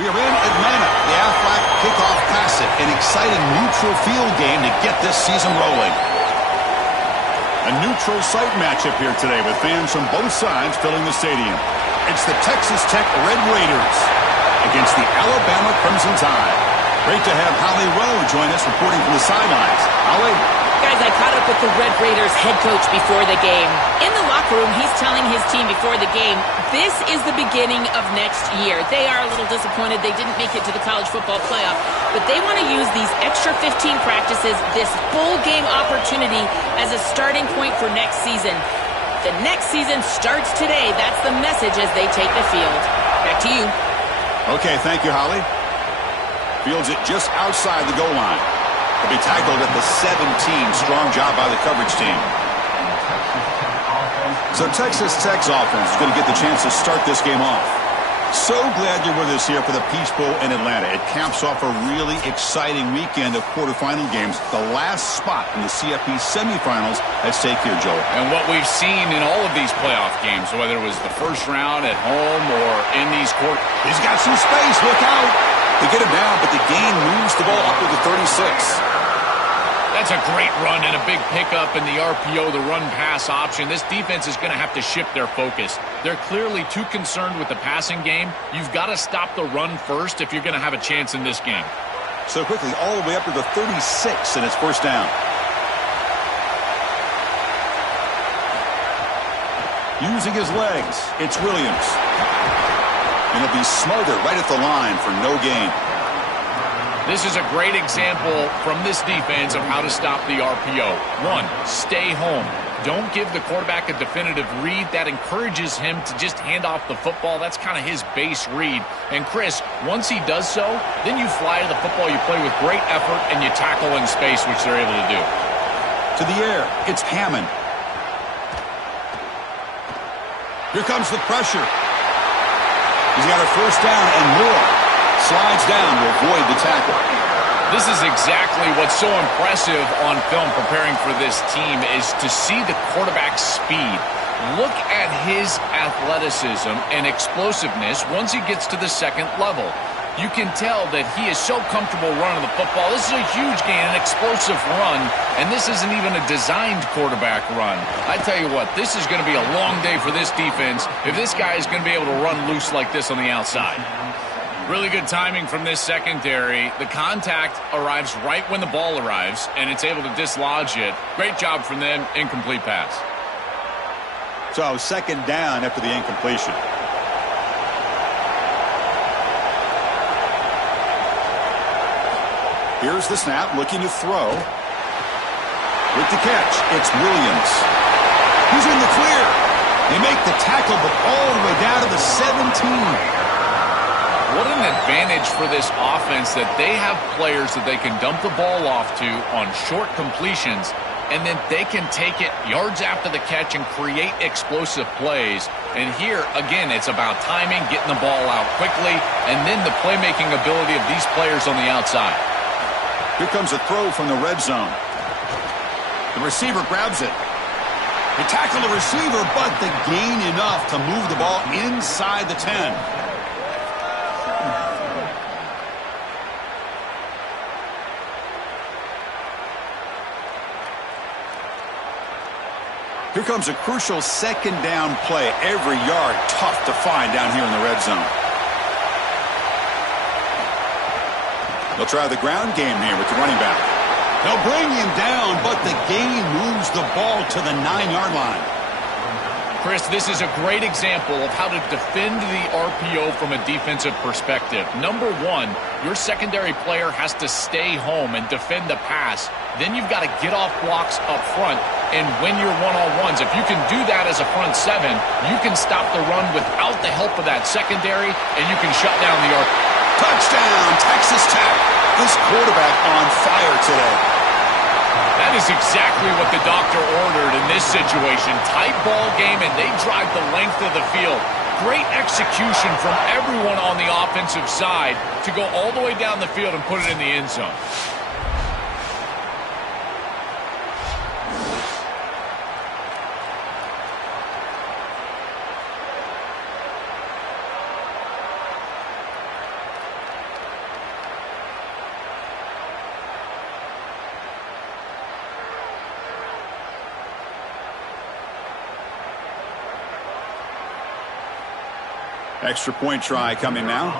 We are in Atlanta, the Aflac Kickoff Classic, an exciting neutral field game to get this season rolling. A neutral site matchup here today with fans from both sides filling the stadium. It's the Texas Tech Red Raiders against the Alabama Crimson Tide. Great to have Holly Rowe join us reporting from the sidelines. Holly? Guys, I caught up with the Red Raiders head coach before the game. In the locker room, he's telling his team before the game, this is the beginning of next year. They are a little disappointed they didn't make it to the college football playoff, but they want to use these extra 15 practices, this bowl game opportunity, as a starting point for next season. The next season starts today. That's the message as they take the field. Back to you. Okay, thank you, Holly. Fields it just outside the goal line. He'll be tackled at the 17. Strong job by the coverage team. So Texas Tech's offense is going to get the chance to start this game off. So glad you're with us here for the Peach Bowl in Atlanta. It caps off a really exciting weekend of quarterfinal games. The last spot in the CFP semifinals at stake here, Joel. And what we've seen in all of these playoff games, whether it was the first round at home or in these quarters. He's got some space. Look out. They get him down, but the gain moves the ball up to the 36. That's a great run and a big pickup in the RPO, the run-pass option. This defense is going to have to shift their focus. They're clearly too concerned with the passing game. You've got to stop the run first if you're going to have a chance in this game. So quickly, all the way up to the 36, and it's first down. Using his legs, it's Williams. And he'll be smothered right at the line for no gain. This is a great example from this defense of how to stop the RPO. One, stay home. Don't give the quarterback a definitive read. That encourages him to just hand off the football. That's kind of his base read. And Chris, once he does so, then you fly to the football, you play with great effort, and you tackle in space, which they're able to do. To the air, it's Hammond. Here comes the pressure. He's got a first down and more. Slides down to avoid the tackle. This is exactly what's so impressive on film preparing for this team is to see the quarterback's speed. Look at his athleticism and explosiveness once he gets to the second level. You can tell that he is so comfortable running the football. This is a huge gain, an explosive run, and this isn't even a designed quarterback run. I tell you what, this is going to be a long day for this defense if this guy is going to be able to run loose like this on the outside. Really good timing from this secondary. The contact arrives right when the ball arrives, and it's able to dislodge it. Great job from them. Incomplete pass. So second down after the incompletion. Here's the snap, looking to throw. With the catch, it's Williams. He's in the clear. They make the tackle, but all the way down to the 17. What an advantage for this offense that they have players that they can dump the ball off to on short completions, and then they can take it yards after the catch and create explosive plays. And here, again, it's about timing, getting the ball out quickly, and then the playmaking ability of these players on the outside. Here comes a throw from the red zone. The receiver grabs it. They tackle the receiver, but they gain enough to move the ball inside the 10. Here comes a crucial second down play. Every yard tough to find down here in the red zone. They'll try the ground game here with the running back. They'll bring him down, but the gain moves the ball to the 9-yard line. Chris, this is a great example of how to defend the RPO from a defensive perspective. Number one, your secondary player has to stay home and defend the pass. Then you've got to get off blocks up front and win your one-on-ones. If you can do that as a front seven, you can stop the run without the help of that secondary, and you can shut down the RPO. Touchdown, Texas Tech. This quarterback on fire today. That is exactly what the doctor ordered in this situation. Tight ball game, and they drive the length of the field. Great execution from everyone on the offensive side to go all the way down the field and put it in the end zone. Extra point try coming now.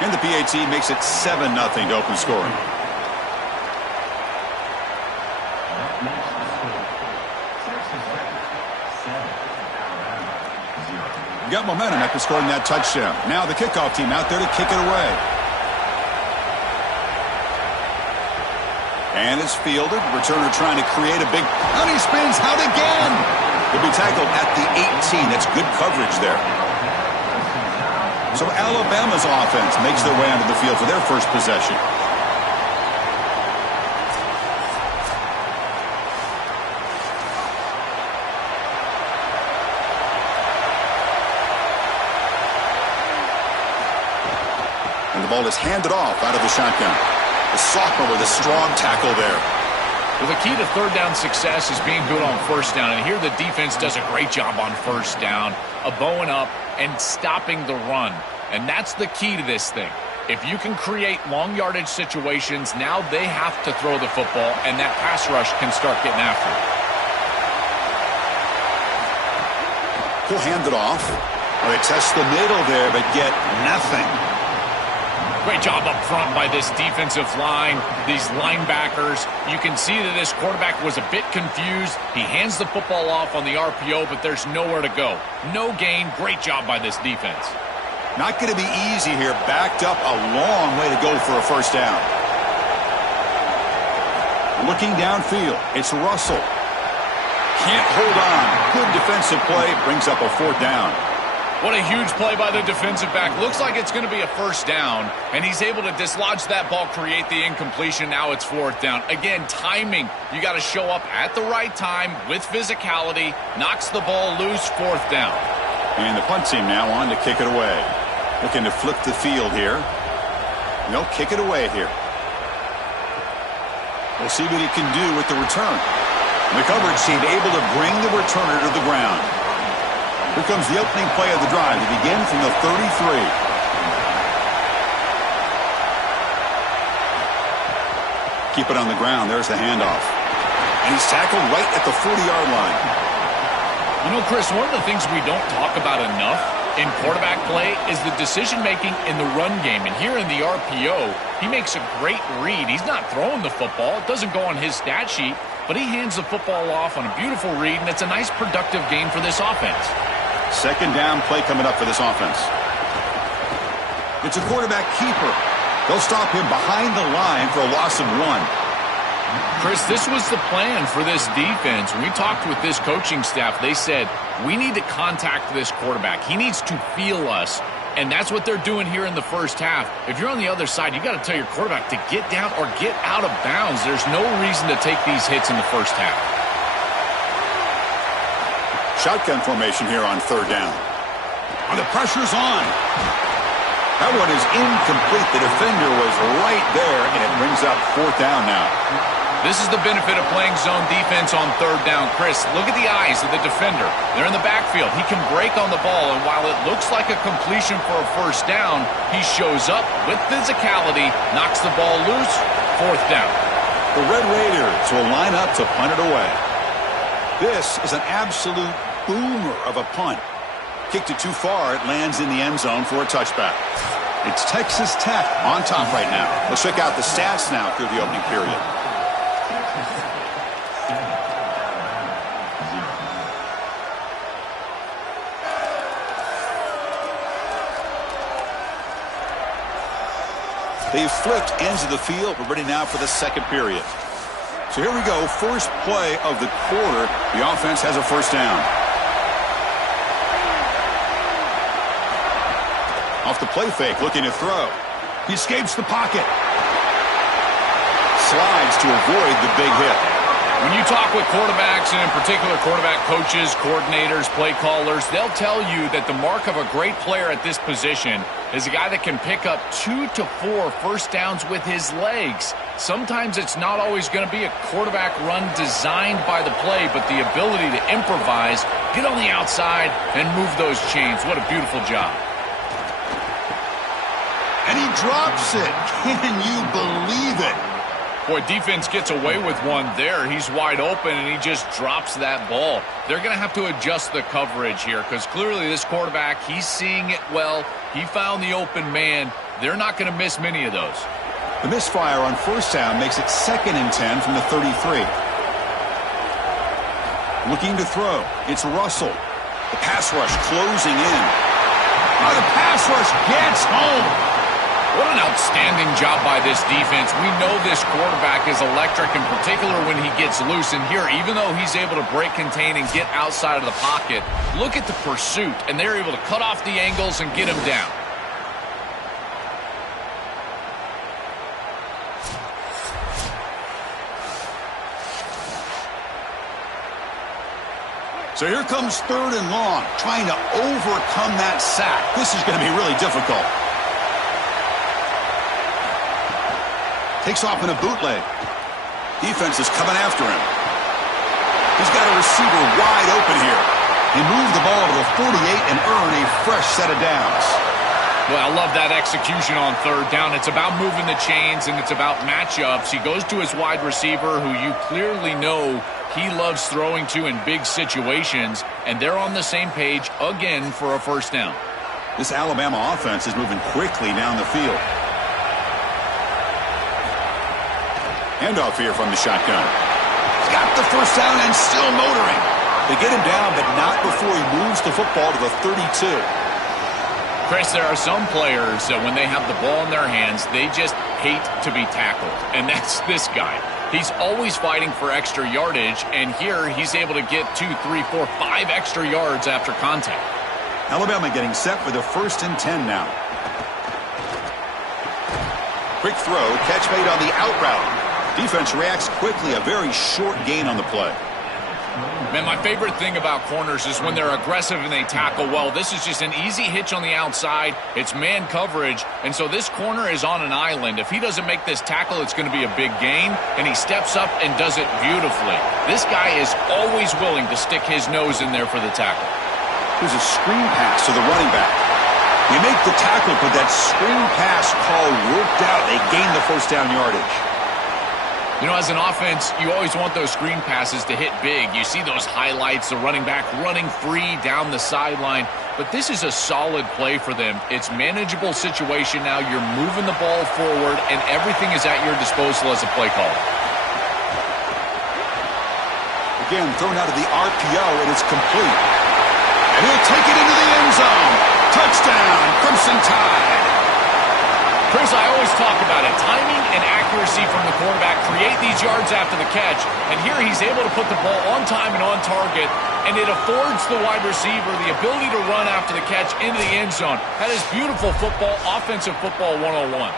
And the PAT makes it 7-0 to open scoring. Got momentum after scoring that touchdown. Now the kickoff team out there to kick it away. And it's fielded. Returner trying to create a big... And he spins out again. He'll be tackled at the 18. That's good coverage there. So Alabama's offense makes their way onto the field for their first possession. And the ball is handed off out of the shotgun. The sophomore with a strong tackle there. Well, the key to third down success is being good on first down. And here the defense does a great job on first down, of bowing up and stopping the run. And that's the key to this thing. If you can create long yardage situations, now they have to throw the football, and that pass rush can start getting after it. He'll hand it off. Well, they test the middle there, but get nothing. Great job up front by this defensive line, these linebackers. You can see that this quarterback was a bit confused. He hands the football off on the RPO, but there's nowhere to go. No gain. Great job by this defense. Not going to be easy here. Backed up a long way to go for a first down. Looking downfield, it's Russell. Can't hold on. Good defensive play. Brings up a fourth down. What a huge play by the defensive back. Looks like it's going to be a first down, and he's able to dislodge that ball, create the incompletion. Now it's fourth down. Again, timing. You got to show up at the right time with physicality. Knocks the ball loose, fourth down. And the punt team now on to kick it away. Looking to flip the field here. They'll kick it away here. We'll see what he can do with the return. The coverage team able to bring the returner to the ground. Here comes the opening play of the drive. They begin from the 33. Keep it on the ground. There's the handoff. And he's tackled right at the 40-yard line. You know, Chris, one of the things we don't talk about enough in quarterback play is the decision-making in the run game. And here in the RPO, he makes a great read. He's not throwing the football. It doesn't go on his stat sheet, but he hands the football off on a beautiful read, and it's a nice, productive game for this offense. Second down play coming up for this offense. It's a quarterback keeper. They'll stop him behind the line for a loss of 1. Chris, this was the plan for this defense. When we talked with this coaching staff, they said, we need to contact this quarterback. He needs to feel us. And that's what they're doing here in the first half. If you're on the other side, you got to tell your quarterback to get down or get out of bounds. There's no reason to take these hits in the first half. Shotgun formation here on third down. And the pressure's on. That one is incomplete. The defender was right there, and it brings up fourth down now. This is the benefit of playing zone defense on third down. Chris, look at the eyes of the defender. They're in the backfield. He can break on the ball, and while it looks like a completion for a first down, he shows up with physicality, knocks the ball loose, fourth down. The Red Raiders will line up to punt it away. This is an absolute boomer of a punt. Kicked it too far. It lands in the end zone for a touchback. It's Texas Tech on top right now. Let's check out the stats now through the opening period. They've flipped ends of the field. We're ready now for the second period. So here we go. First play of the quarter. The offense has a first down. Off the play fake, looking to throw. He escapes the pocket. Slides to avoid the big hit. When you talk with quarterbacks, and in particular quarterback coaches, coordinators, play callers, they'll tell you that the mark of a great player at this position is a guy that can pick up 2 to 4 first downs with his legs. Sometimes it's not always going to be a quarterback run designed by the play, but the ability to improvise, get on the outside, and move those chains. What a beautiful job. And he drops it. Can you believe it? Boy, defense gets away with one there. He's wide open, and he just drops that ball. They're going to have to adjust the coverage here because clearly this quarterback, he's seeing it well. He found the open man. They're not going to miss many of those. The misfire on first down makes it 2nd and 10 from the 33. Looking to throw. It's Russell. The pass rush closing in. Oh, the pass rush gets home. What an outstanding job by this defense. We know this quarterback is electric, in particular when he gets loose. And here, even though he's able to break contain and get outside of the pocket, look at the pursuit. And they're able to cut off the angles and get him down. So here comes 3rd and long, trying to overcome that sack. This is going to be really difficult. Takes off in a bootleg. Defense is coming after him. He's got a receiver wide open here. He moved the ball to the 48 and earned a fresh set of downs. Well, I love that execution on 3rd down. It's about moving the chains, and it's about matchups. He goes to his wide receiver, who you clearly know he loves throwing to in big situations, and they're on the same page again for a first down. This Alabama offense is moving quickly down the field. Handoff here from the shotgun. He's got the first down and still motoring. They get him down, but not before he moves the football to the 32. Chris, there are some players that when they have the ball in their hands, they just hate to be tackled. And that's this guy. He's always fighting for extra yardage, and here he's able to get 2, 3, 4, 5 extra yards after contact. Alabama getting set for the 1st and 10 now. Quick throw, catch made on the out route. Defense reacts quickly, a very short gain on the play. Man, my favorite thing about corners is when they're aggressive and they tackle well. This is just an easy hitch on the outside. It's man coverage, and so this corner is on an island. If he doesn't make this tackle, it's going to be a big gain, and he steps up and does it beautifully. This guy is always willing to stick his nose in there for the tackle. Here's a screen pass to the running back. You make the tackle, but that screen pass call worked out. They gain the first down yardage. You know, as an offense, you always want those screen passes to hit big. You see those highlights, the running back running free down the sideline. But this is a solid play for them. It's manageable situation now. You're moving the ball forward, and everything is at your disposal as a play caller. Again, thrown out of the RPO, and it's complete. And he'll take it into the end zone. Touchdown, Crimson Tide. Chris, I always talk about it. Timing and accuracy from the quarterback create these yards after the catch. And here he's able to put the ball on time and on target. And it affords the wide receiver the ability to run after the catch into the end zone. That is beautiful football, offensive football 101.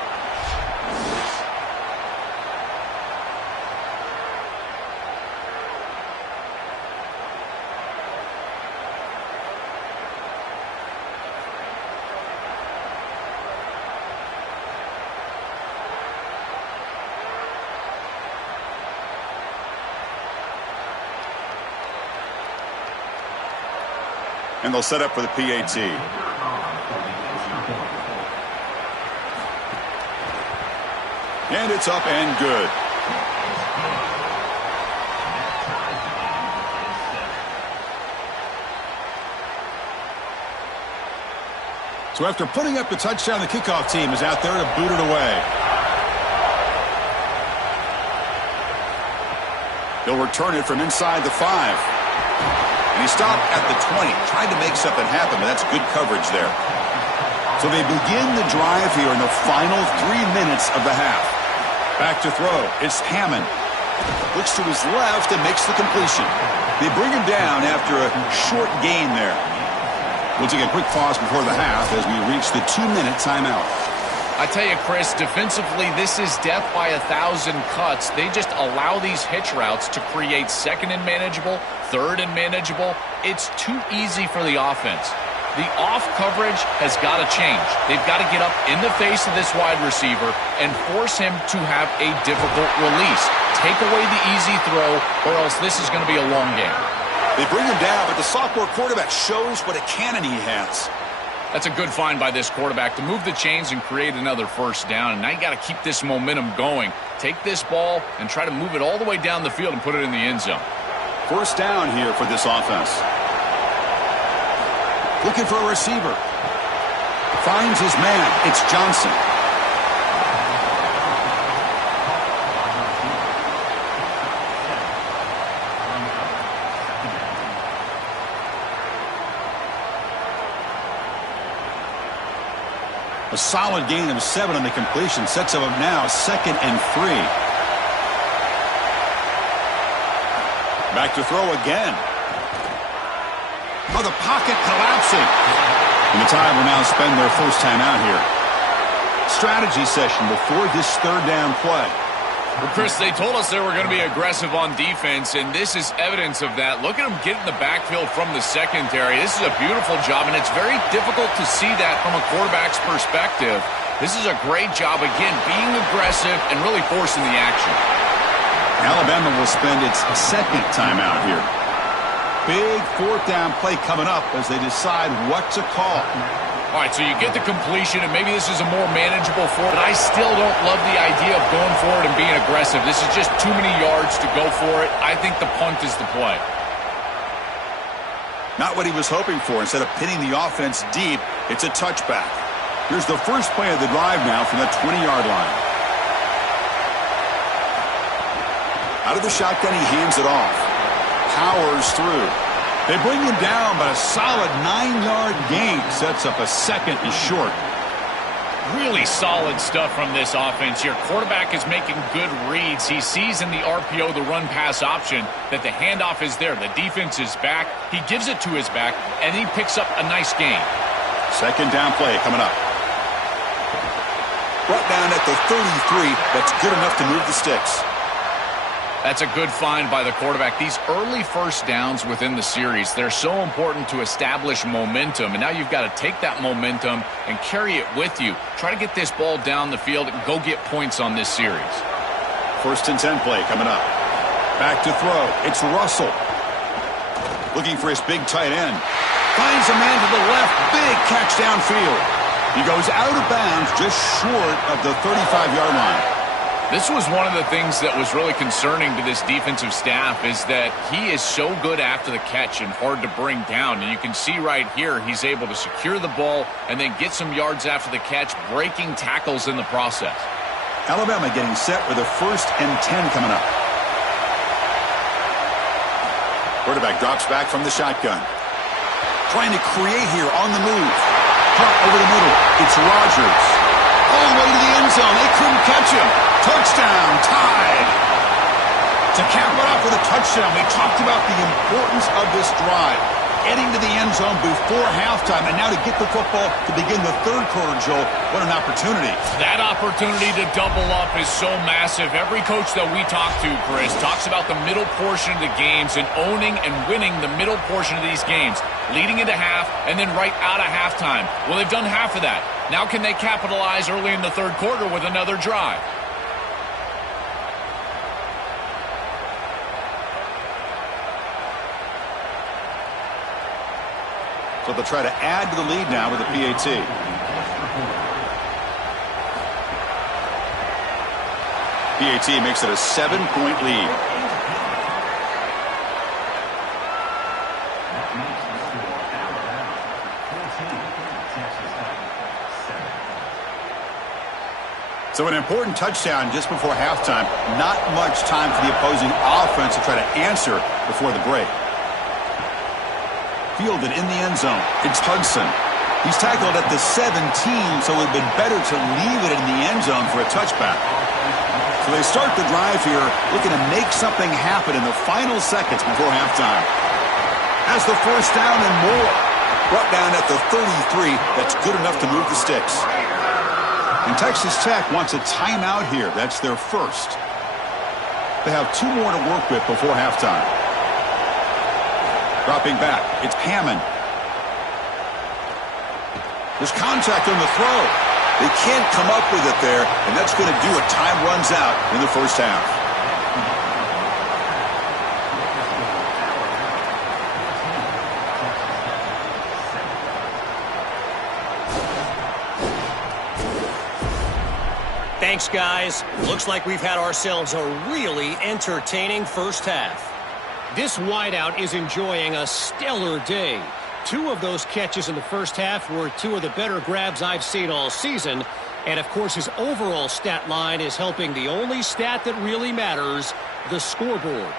And they'll set up for the PAT. And it's up and good. So after putting up the touchdown, the kickoff team is out there to boot it away. They'll return it from inside the 5. And he stopped at the 20, tried to make something happen, but that's good coverage there. So they begin the drive here in the final 3 minutes of the half. Back to throw. It's Hammond. Looks to his left and makes the completion. They bring him down after a short gain there. We'll take a quick pause before the half as we reach the 2-minute timeout. I tell you, Chris, defensively, this is death by 1,000 cuts. They just allow these hitch routes to create 2nd and manageable, 3rd and manageable. It's too easy for the offense. The off coverage has got to change. They've got to get up in the face of this wide receiver and force him to have a difficult release. Take away the easy throw, or else this is going to be a long game. They bring him down, but the sophomore quarterback shows what a cannon he has. That's a good find by this quarterback to move the chains and create another first down. And now you got to keep this momentum going. Take this ball and try to move it all the way down the field and put it in the end zone. First down here for this offense. Looking for a receiver. Finds his man. It's Johnson. A solid gain of 7 on the completion. Sets him up now 2nd and 3. Back to throw again. Oh, the pocket collapsing. And the Tide will now spend their first time out here. Strategy session before this 3rd down play. Well, Chris, they told us they were going to be aggressive on defense, and this is evidence of that. Look at them get in the backfield from the secondary. This is a beautiful job, and it's very difficult to see that from a quarterback's perspective. This is a great job, again, being aggressive and really forcing the action. Alabama will spend its 2nd timeout here. Big 4th down play coming up as they decide what to call. All right, so you get the completion, and maybe this is a more manageable forward, but I still don't love the idea of going forward and being aggressive. This is just too many yards to go for it. I think the punt is the play. Not what he was hoping for. Instead of pinning the offense deep, it's a touchback. Here's the first play of the drive now from the 20-yard line. Out of the shotgun, he hands it off. Powers through. They bring him down, but a solid 9-yard gain sets up a 2nd and short. Really solid stuff from this offense here. Quarterback is making good reads. He sees in the RPO, the run-pass option, that the handoff is there. The defense is back. He gives it to his back, and he picks up a nice gain. 2nd down play coming up. Brought down at the 33. That's good enough to move the sticks. That's a good find by the quarterback. These early first downs within the series, they're so important to establish momentum. And now you've got to take that momentum and carry it with you. Try to get this ball down the field and go get points on this series. 1st and 10 play coming up. Back to throw. It's Russell. Looking for his big tight end. Finds a man to the left. Big catch downfield. He goes out of bounds just short of the 35-yard line. This was one of the things that was really concerning to this defensive staff is that he is so good after the catch and hard to bring down. And you can see right here he's able to secure the ball and then get some yards after the catch, breaking tackles in the process. Alabama getting set with a 1st and 10 coming up. Quarterback drops back from the shotgun. Trying to create here on the move. Drop over the middle. It's Rodgers. All the way to the end zone. They couldn't catch him. Touchdown, Tide. To cap it off with a touchdown, we talked about the importance of this drive. Getting to the end zone before halftime, and now to get the football to begin the 3rd quarter, Joel. What an opportunity. That opportunity to double up is so massive. Every coach that we talk to, Chris, talks about the middle portion of the games and owning and winning the middle portion of these games, leading into half and then right out of halftime. Well, they've done half of that. Now can they capitalize early in the 3rd quarter with another drive? So they'll try to add to the lead now with a PAT. PAT makes it a 7-point lead. So an important touchdown just before halftime. Not much time for the opposing offense to try to answer before the break. Fielded in the end zone. It's Hudson. He's tackled at the 17, so it would have been better to leave it in the end zone for a touchback. So they start the drive here looking to make something happen in the final seconds before halftime. Has the 1st down and more. Brought down at the 33. That's good enough to move the sticks. And Texas Tech wants a timeout here. That's their 1st. They have 2 more to work with before halftime. Dropping back, it's Hammond. There's contact on the throw. They can't come up with it there, and that's going to do it. Time runs out in the 1st half. Thanks, guys. Looks like we've had ourselves a really entertaining first half. This wideout is enjoying a stellar day. 2 of those catches in the first half were 2 of the better grabs I've seen all season. And, of course, his overall stat line is helping the only stat that really matters, the scoreboard.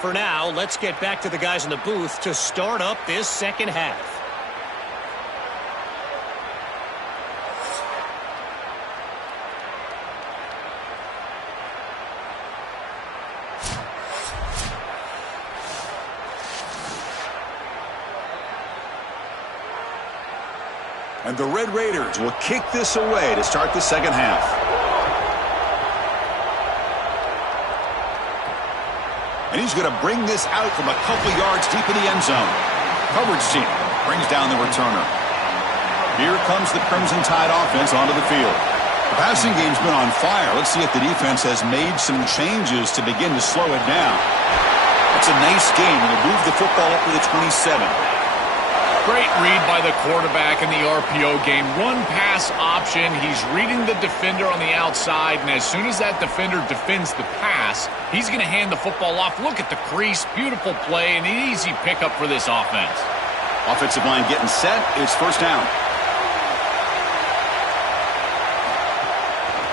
For now, let's get back to the guys in the booth to start up this second half. And the Red Raiders will kick this away to start the second half. And he's going to bring this out from a couple yards deep in the end zone. Coverage team brings down the returner. Here comes the Crimson Tide offense onto the field. The passing game's been on fire. Let's see if the defense has made some changes to begin to slow it down. It's a nice game. They'll move the football up to the 27. Great read by the quarterback in the RPO game. Run pass option. He's reading the defender on the outside, and as soon as that defender defends the pass, he's going to hand the football off. Look at the crease. Beautiful play and an easy pickup for this offense. Offensive line getting set. It's first down.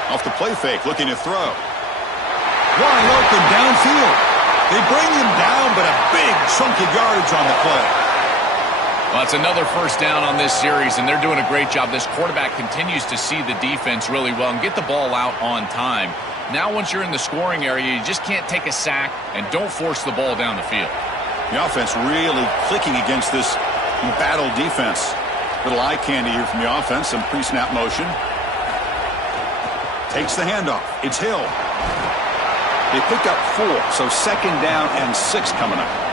Off the play fake, looking to throw. Wide open downfield. They bring him down, but a big chunk of yardage on the play. Well, it's another first down on this series, and they're doing a great job. This quarterback continues to see the defense really well and get the ball out on time. Now, once you're in the scoring area, you just can't take a sack and don't force the ball down the field. The offense really clicking against this embattled defense. Little eye candy here from the offense, some pre-snap motion. Takes the handoff. It's Hill. They picked up 4, so second down and 6 coming up.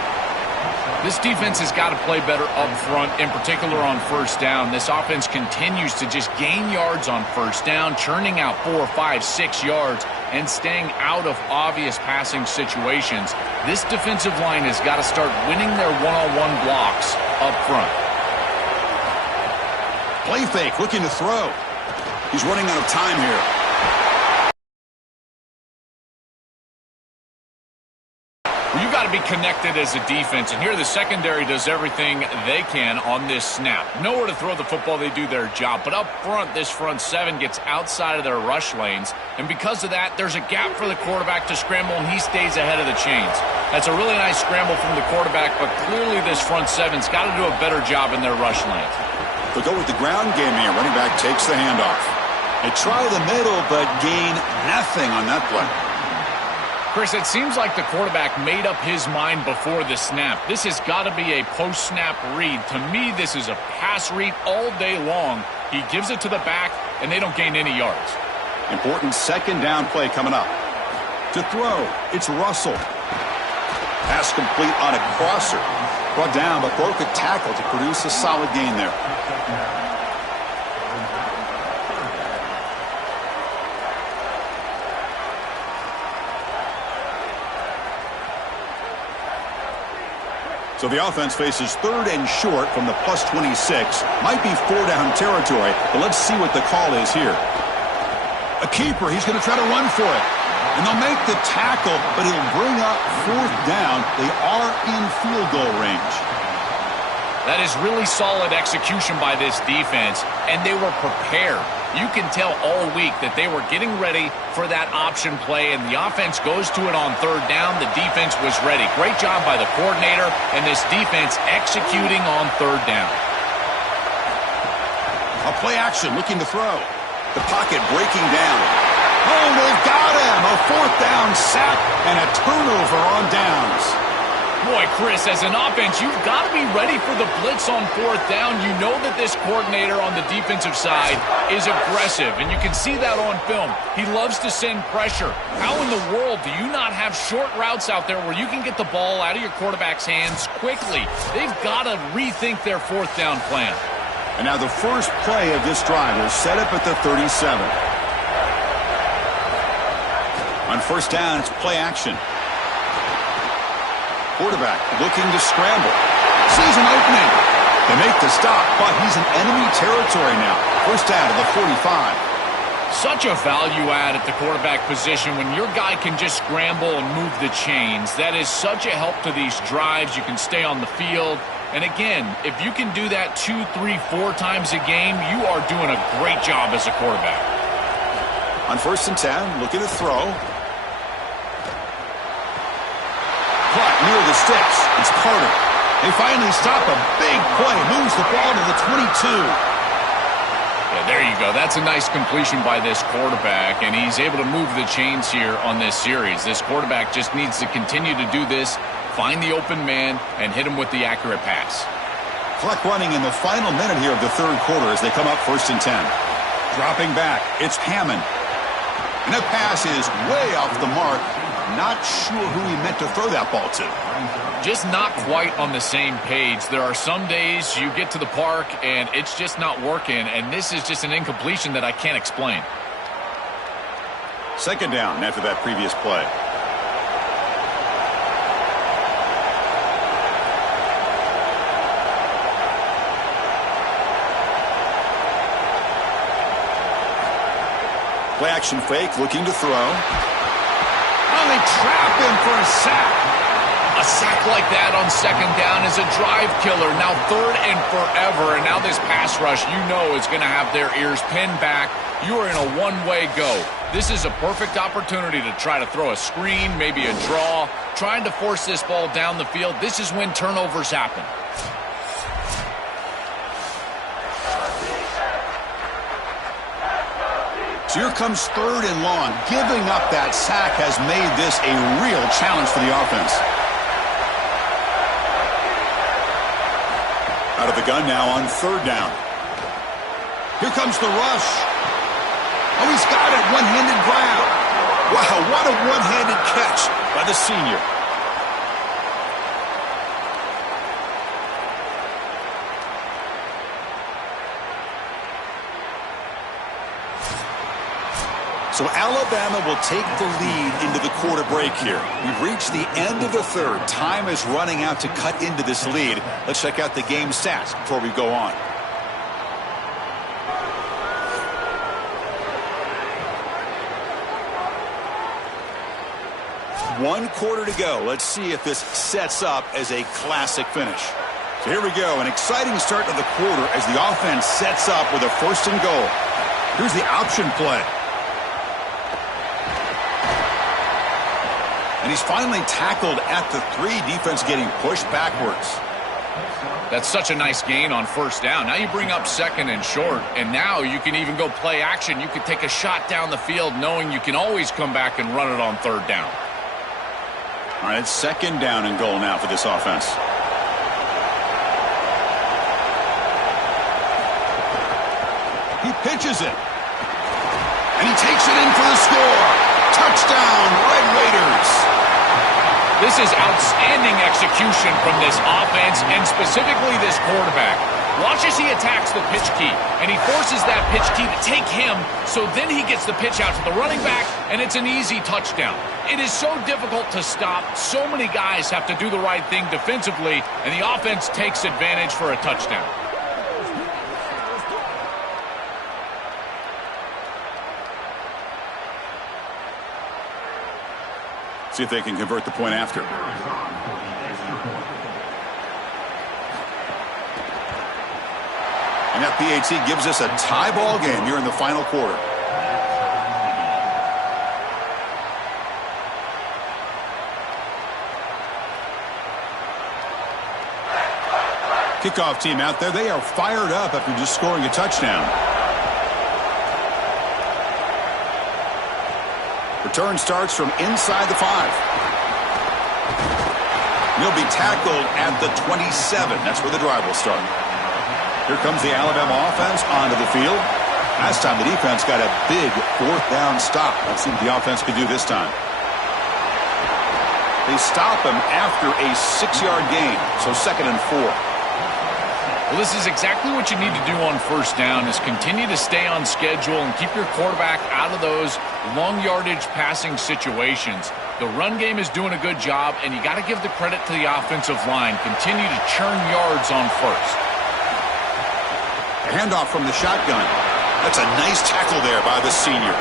This defense has got to play better up front, in particular on first down. This offense continues to just gain yards on first down, churning out 4, 5, 6 yards, and staying out of obvious passing situations. This defensive line has got to start winning their one-on-one blocks up front. Play fake, looking to throw. He's running out of time here. You've got to be connected as a defense, and here the secondary does everything they can on this snap. Nowhere to throw the football, they do their job. But up front, this front 7 gets outside of their rush lanes, and because of that, there's a gap for the quarterback to scramble, and he stays ahead of the chains. That's a really nice scramble from the quarterback, but clearly this front 7's got to do a better job in their rush lanes. They'll go with the ground game here. Running back takes the handoff. They try the middle, but gain nothing on that play. Chris, it seems like the quarterback made up his mind before the snap. This has got to be a post-snap read. To me, this is a pass read all day long. He gives it to the back, and they don't gain any yards. Important second down play coming up. To throw, it's Russell. Pass complete on a crosser. Brought down, but broke a tackle to produce a solid gain there. So the offense faces third and short from the +26. Might be 4-down territory, but let's see what the call is here. A keeper, he's going to try to run for it. And they'll make the tackle, but it'll bring up 4th down. They are in field goal range. That is really solid execution by this defense, and they were prepared. You can tell all week that they were getting ready for that option play, and the offense goes to it on 3rd down. The defense was ready. Great job by the coordinator, and this defense executing on 3rd down. A play action, looking to throw. The pocket breaking down. Oh, they've got him! A 4th down sack and a turnover on downs. Boy, Chris, as an offense, you've got to be ready for the blitz on 4th down. You know that this coordinator on the defensive side is aggressive, and you can see that on film. He loves to send pressure. How in the world do you not have short routes out there where you can get the ball out of your quarterback's hands quickly? They've got to rethink their 4th down plan. And now the first play of this drive is set up at the 37. On 1st down, it's play action. Quarterback looking to scramble. Sees an opening. They make the stop, but he's in enemy territory now. First down to the 45. Such a value add at the quarterback position when your guy can just scramble and move the chains. That is such a help to these drives. You can stay on the field. And again, if you can do that 2, 3, 4 times a game, you are doing a great job as a quarterback. On 1st and 10, looking to throw. Caught near the sticks. It's Carter. They finally stop a big play. Moves the ball to the 22. Yeah, there you go. That's a nice completion by this quarterback, and he's able to move the chains here on this series. This quarterback just needs to continue to do this, find the open man, and hit him with the accurate pass. Clock running in the final minute here of the 3rd quarter as they come up 1st and 10. Dropping back, it's Hammond. And that pass is way off the mark. Not sure who he meant to throw that ball to. Just not quite on the same page. There are some days you get to the park and it's just not working, and this is just an incompletion that I can't explain. 2nd down after that previous play. Play action fake, looking to throw. Oh, they trap him for a sack. A sack like that on 2nd down is a drive killer. Now 3rd and forever, and now this pass rush, you know, is going to have their ears pinned back. You are in a one-way go. This is a perfect opportunity to try to throw a screen, maybe a draw, trying to force this ball down the field. This is when turnovers happen. So here comes 3rd and long. Giving up that sack has made this a real challenge for the offense. Out of the gun now on 3rd down. Here comes the rush. Oh, he's got it. One-handed grab. Wow, what a one-handed catch by the senior. So Alabama will take the lead into the quarter break here. We've reached the end of the 3rd. Time is running out to cut into this lead. Let's check out the game stats before we go on. One quarter to go. Let's see if this sets up as a classic finish. So here we go. An exciting start to the quarter as the offense sets up with a 1st and goal. Here's the option play. And he's finally tackled at the 3. Defense getting pushed backwards. That's such a nice gain on 1st down. Now you bring up 2nd and short, and now you can even go play action. You can take a shot down the field knowing you can always come back and run it on 3rd down. All right, it's 2nd down and goal now for this offense. He pitches it. And he takes it in for the score. Touchdown, Red Raiders. This is outstanding execution from this offense and specifically this quarterback. Watch as he attacks the pitch key, and he forces that pitch key to take him, so then he gets the pitch out to the running back, and it's an easy touchdown. It is so difficult to stop. So many guys have to do the right thing defensively, and the offense takes advantage for a touchdown. See if they can convert the point after. And that PAT gives us a tie ball game here in the final quarter. Kickoff team out there. They are fired up after just scoring a touchdown. Return starts from inside the 5. He'll be tackled at the 27. That's where the drive will start. Here comes the Alabama offense onto the field. Last time the defense got a big 4th down stop. Let's see what the offense can do this time. They stop him after a 6-yard gain, so 2nd and 4. Well, this is exactly what you need to do on 1st down is continue to stay on schedule and keep your quarterback out of those long yardage passing situations. The run game is doing a good job, and you got to give the credit to the offensive line. Continue to churn yards on 1st. Handoff from the shotgun. That's a nice tackle there by the senior.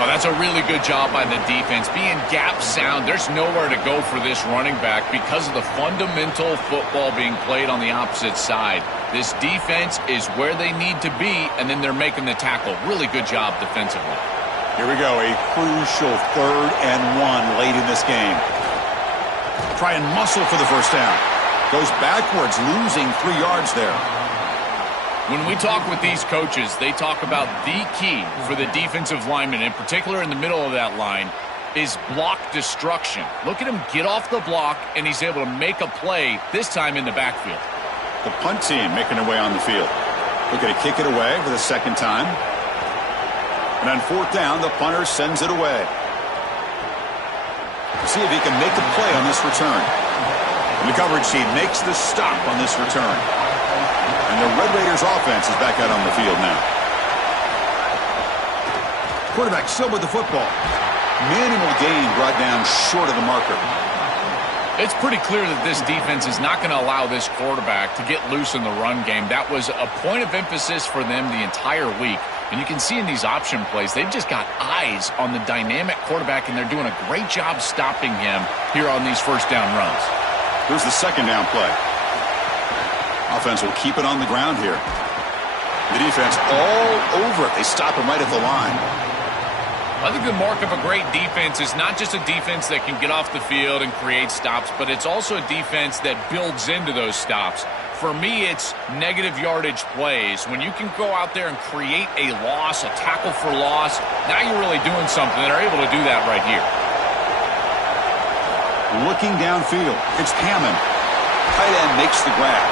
Oh, that's a really good job by the defense. Being gap sound, there's nowhere to go for this running back because of the fundamental football being played on the opposite side. This defense is where they need to be, and then they're making the tackle. Really good job defensively. Here we go, a crucial 3rd and 1 late in this game. Try and muscle for the first down. Goes backwards, losing 3 yards there. When we talk with these coaches, they talk about the key for the defensive lineman, in particular in the middle of that line, is block destruction. Look at him get off the block, and he's able to make a play, this time in the backfield. The punt team making their way on the field. Looking to kick it away for the 2nd time. And on 4th down, the punter sends it away. See if he can make a play on this return. And the coverage team makes the stop on this return. And the Red Raiders offense is back out on the field now. Quarterback still with the football. Minimal gain brought down short of the marker. It's pretty clear that this defense is not going to allow this quarterback to get loose in the run game. That was a point of emphasis for them the entire week. And you can see in these option plays, they've just got eyes on the dynamic quarterback, and they're doing a great job stopping him here on these 1st down runs. Here's the 2nd down play. Offense will keep it on the ground here. The defense all over it. They stop him right at the line. I think the mark of a great defense is not just a defense that can get off the field and create stops, but it's also a defense that builds into those stops. For me, it's negative yardage plays. When you can go out there and create a loss, a tackle for loss, now you're really doing something. They're able to do that right here. Looking downfield, it's Hammond. Tight end makes the grab.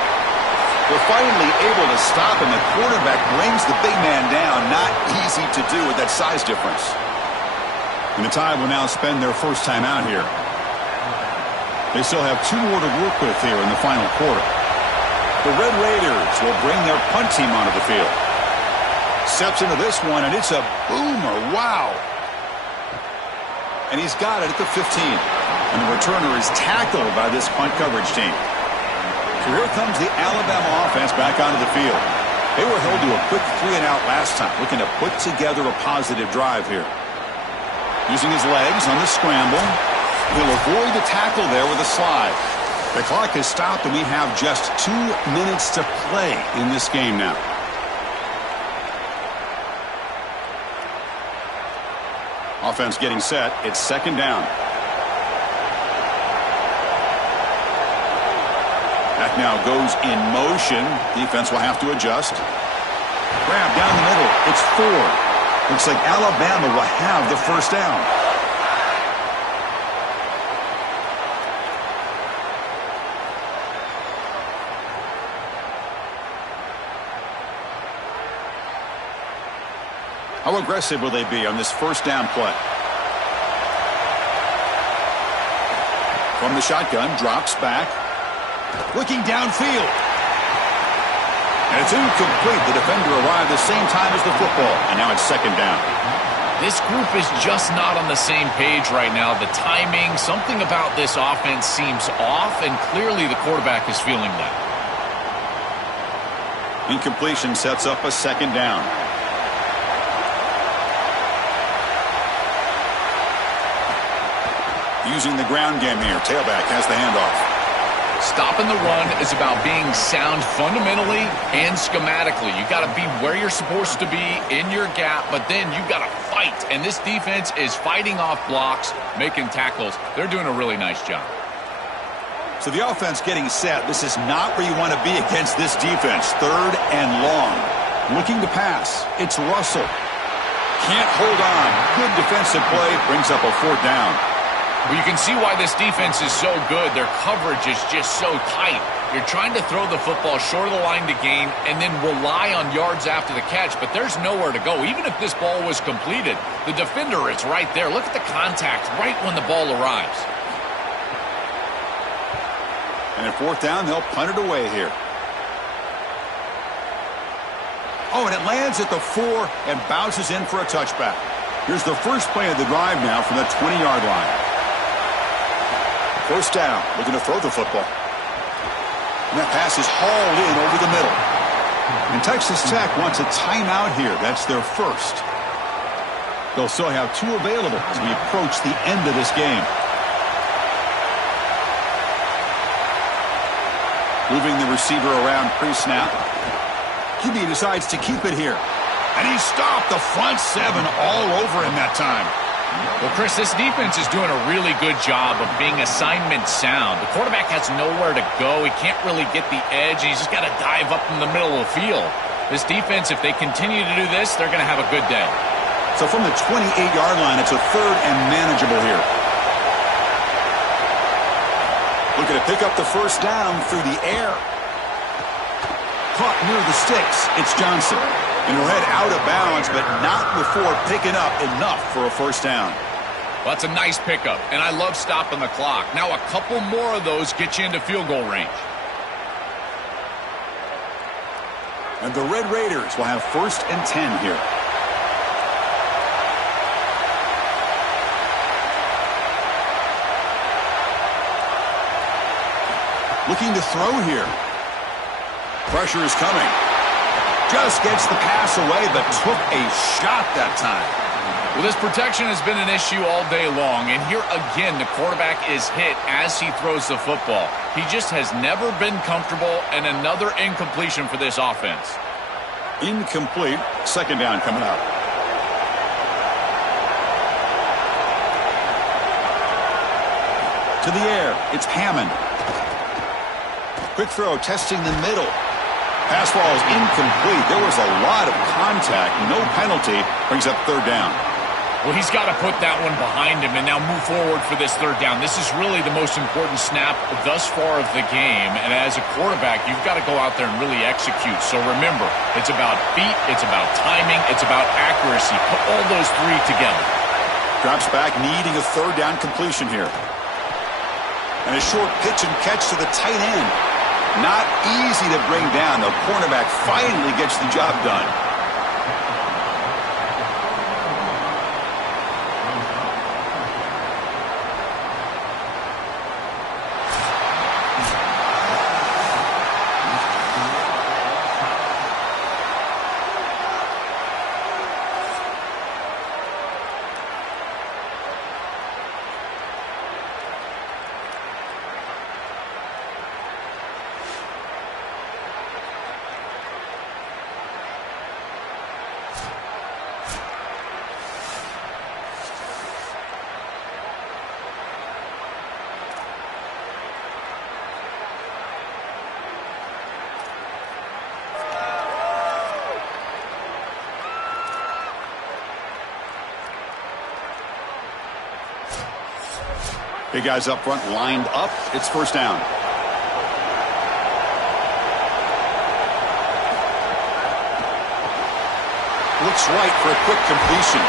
They're finally able to stop him. The quarterback brings the big man down. Not easy to do with that size difference. And the Tide will now spend their first time out here. They still have 2 more to work with here in the final quarter. The Red Raiders will bring their punt team onto the field. Steps into this one, and it's a boomer. Wow. And he's got it at the 15. And the returner is tackled by this punt coverage team. So here comes the Alabama offense back onto the field. They were held to a quick 3-and-out last time, looking to put together a positive drive here. Using his legs on the scramble, he'll avoid the tackle there with a slide. The clock has stopped, and we have just 2 minutes to play in this game now. Offense getting set. It's 2nd down. Back now goes in motion. Defense will have to adjust. Grab down the middle. It's 4. Looks like Alabama will have the first down. How aggressive will they be on this first down play? From the shotgun, drops back. Looking downfield. And it's incomplete. The defender arrived the same time as the football. And now it's 2nd down. This group is just not on the same page right now. The timing, something about this offense seems off, and clearly the quarterback is feeling that. Incompletion sets up a 2nd down. Using the ground game here. Tailback has the handoff. Stopping the run is about being sound fundamentally and schematically. You got to be where you're supposed to be in your gap, but then you got to fight. And this defense is fighting off blocks, making tackles. They're doing a really nice job. So the offense getting set. This is not where you want to be against this defense. 3rd and long. Looking to pass. It's Russell. Can't hold on. Good defensive play. Brings up a 4th down. Well, you can see why this defense is so good. Their coverage is just so tight. You're trying to throw the football short of the line to gain and then rely on yards after the catch, but there's nowhere to go. Even if this ball was completed, the defender is right there. Look at the contact right when the ball arrives. And at 4th down, they'll punt it away here. Oh, and it lands at the 4 and bounces in for a touchback. Here's the first play of the drive now from the 20-yard line. First down, looking to throw the football. And that pass is hauled in over the middle. And Texas Tech wants a timeout here. That's their first. They'll still have 2 available as we approach the end of this game. Moving the receiver around pre-snap. QB decides to keep it here. And he stopped the front 7 all over him that time. Well, Chris, this defense is doing a really good job of being assignment sound. The quarterback has nowhere to go. He can't really get the edge. He's just got to dive up in the middle of the field. This defense, if they continue to do this, they're going to have a good day. So from the 28-yard line, it's a 3rd and manageable here. Looking to pick up the first down through the air. Caught near the sticks. It's Johnson. And he'll head out of bounds, but not before picking up enough for a first down. Well, that's a nice pickup, and I love stopping the clock. Now a couple more of those get you into field goal range. And the Red Raiders will have 1st and 10 here. Looking to throw here. Pressure is coming. Just gets the pass away, but took a shot that time. Well, this protection has been an issue all day long, and here again the quarterback is hit as he throws the football. He just has never been comfortable, and another incompletion for this offense. Incomplete. 2nd down coming up. To the air. It's Hammond. Quick throw, testing the middle. Pass ball is incomplete. There was a lot of contact. No penalty. Brings up 3rd down. Well, he's got to put that one behind him and now move forward for this 3rd down. This is really the most important snap thus far of the game. And as a quarterback, you've got to go out there and really execute. So remember, it's about feet, it's about timing, it's about accuracy. Put all those 3 together. Drops back, needing a 3rd down completion here. And a short pitch and catch to the tight end. Not easy to bring down. The cornerback finally gets the job done. Big guys up front lined up. It's 1st down. Looks right for a quick completion.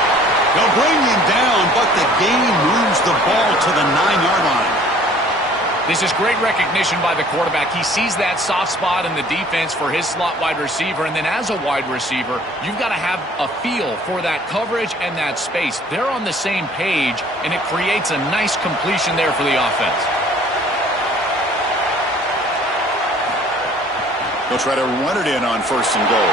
They'll bring him down, but the gain moves the ball to the 9-yard line. This is great recognition by the quarterback. He sees that soft spot in the defense for his slot wide receiver, and then as a wide receiver, you've got to have a feel for that coverage and that space. They're on the same page, and it creates a nice completion there for the offense. They'll try to run it in on 1st and goal.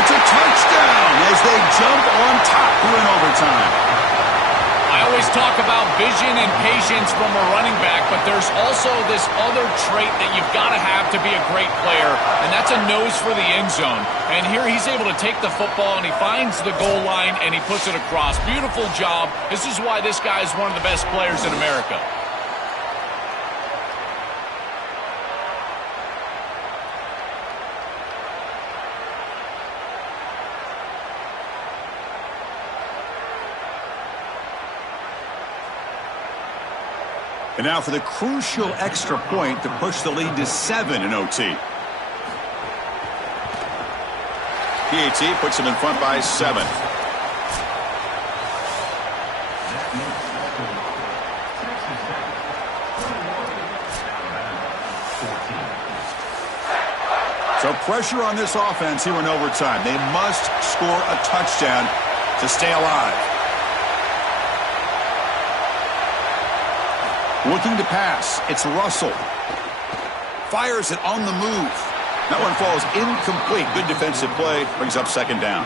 It's a touchdown as they jump on top here in overtime. I always talk about vision and patience from a running back, but there's also this other trait that you've got to have to be a great player, and that's a nose for the end zone. And here he's able to take the football, and he finds the goal line, and he puts it across. Beautiful job. This is why this guy is one of the best players in America. And now for the crucial extra point to push the lead to 7 in OT. PAT puts him in front by 7. So pressure on this offense here in overtime. They must score a touchdown to stay alive. Looking to pass. It's Russell. Fires it on the move. That one falls incomplete. Good defensive play. Brings up second down.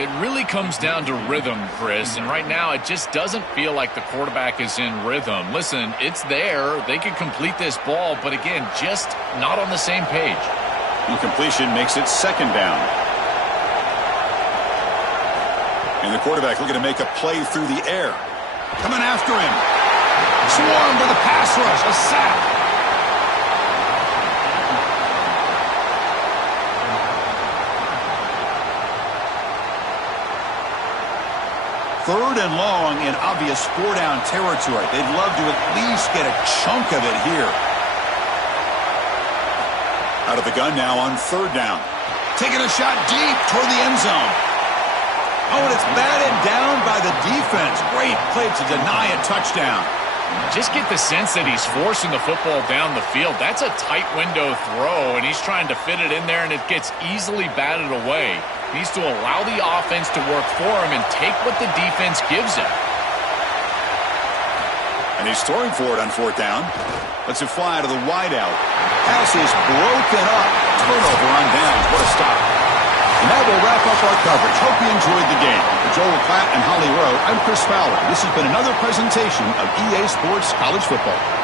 It really comes down to rhythm, Chris, and right now it just doesn't feel like the quarterback is in rhythm. Listen, it's there. They could complete this ball, but again, just not on the same page. Incompletion makes it second down. And the quarterback looking to make a play through the air. Coming after him. Swarmed with a pass rush. A sack. Third and long in obvious four-down territory. They'd love to at least get a chunk of it here. Out of the gun now on third down. Taking a shot deep toward the end zone. Oh, and it's batted down by the defense. Great play to deny a touchdown. Just get the sense that he's forcing the football down the field. That's a tight window throw, and he's trying to fit it in there, and it gets easily batted away. He needs to allow the offense to work for him and take what the defense gives him. And he's throwing for it on fourth down. Lets it fly to the wideout. Pass is broken up. Turnover on downs. What a stop. And that will wrap up our coverage. Hope you enjoyed the game. For Joel Klatt and Holly Rowe, I'm Chris Fowler. This has been another presentation of EA Sports College Football.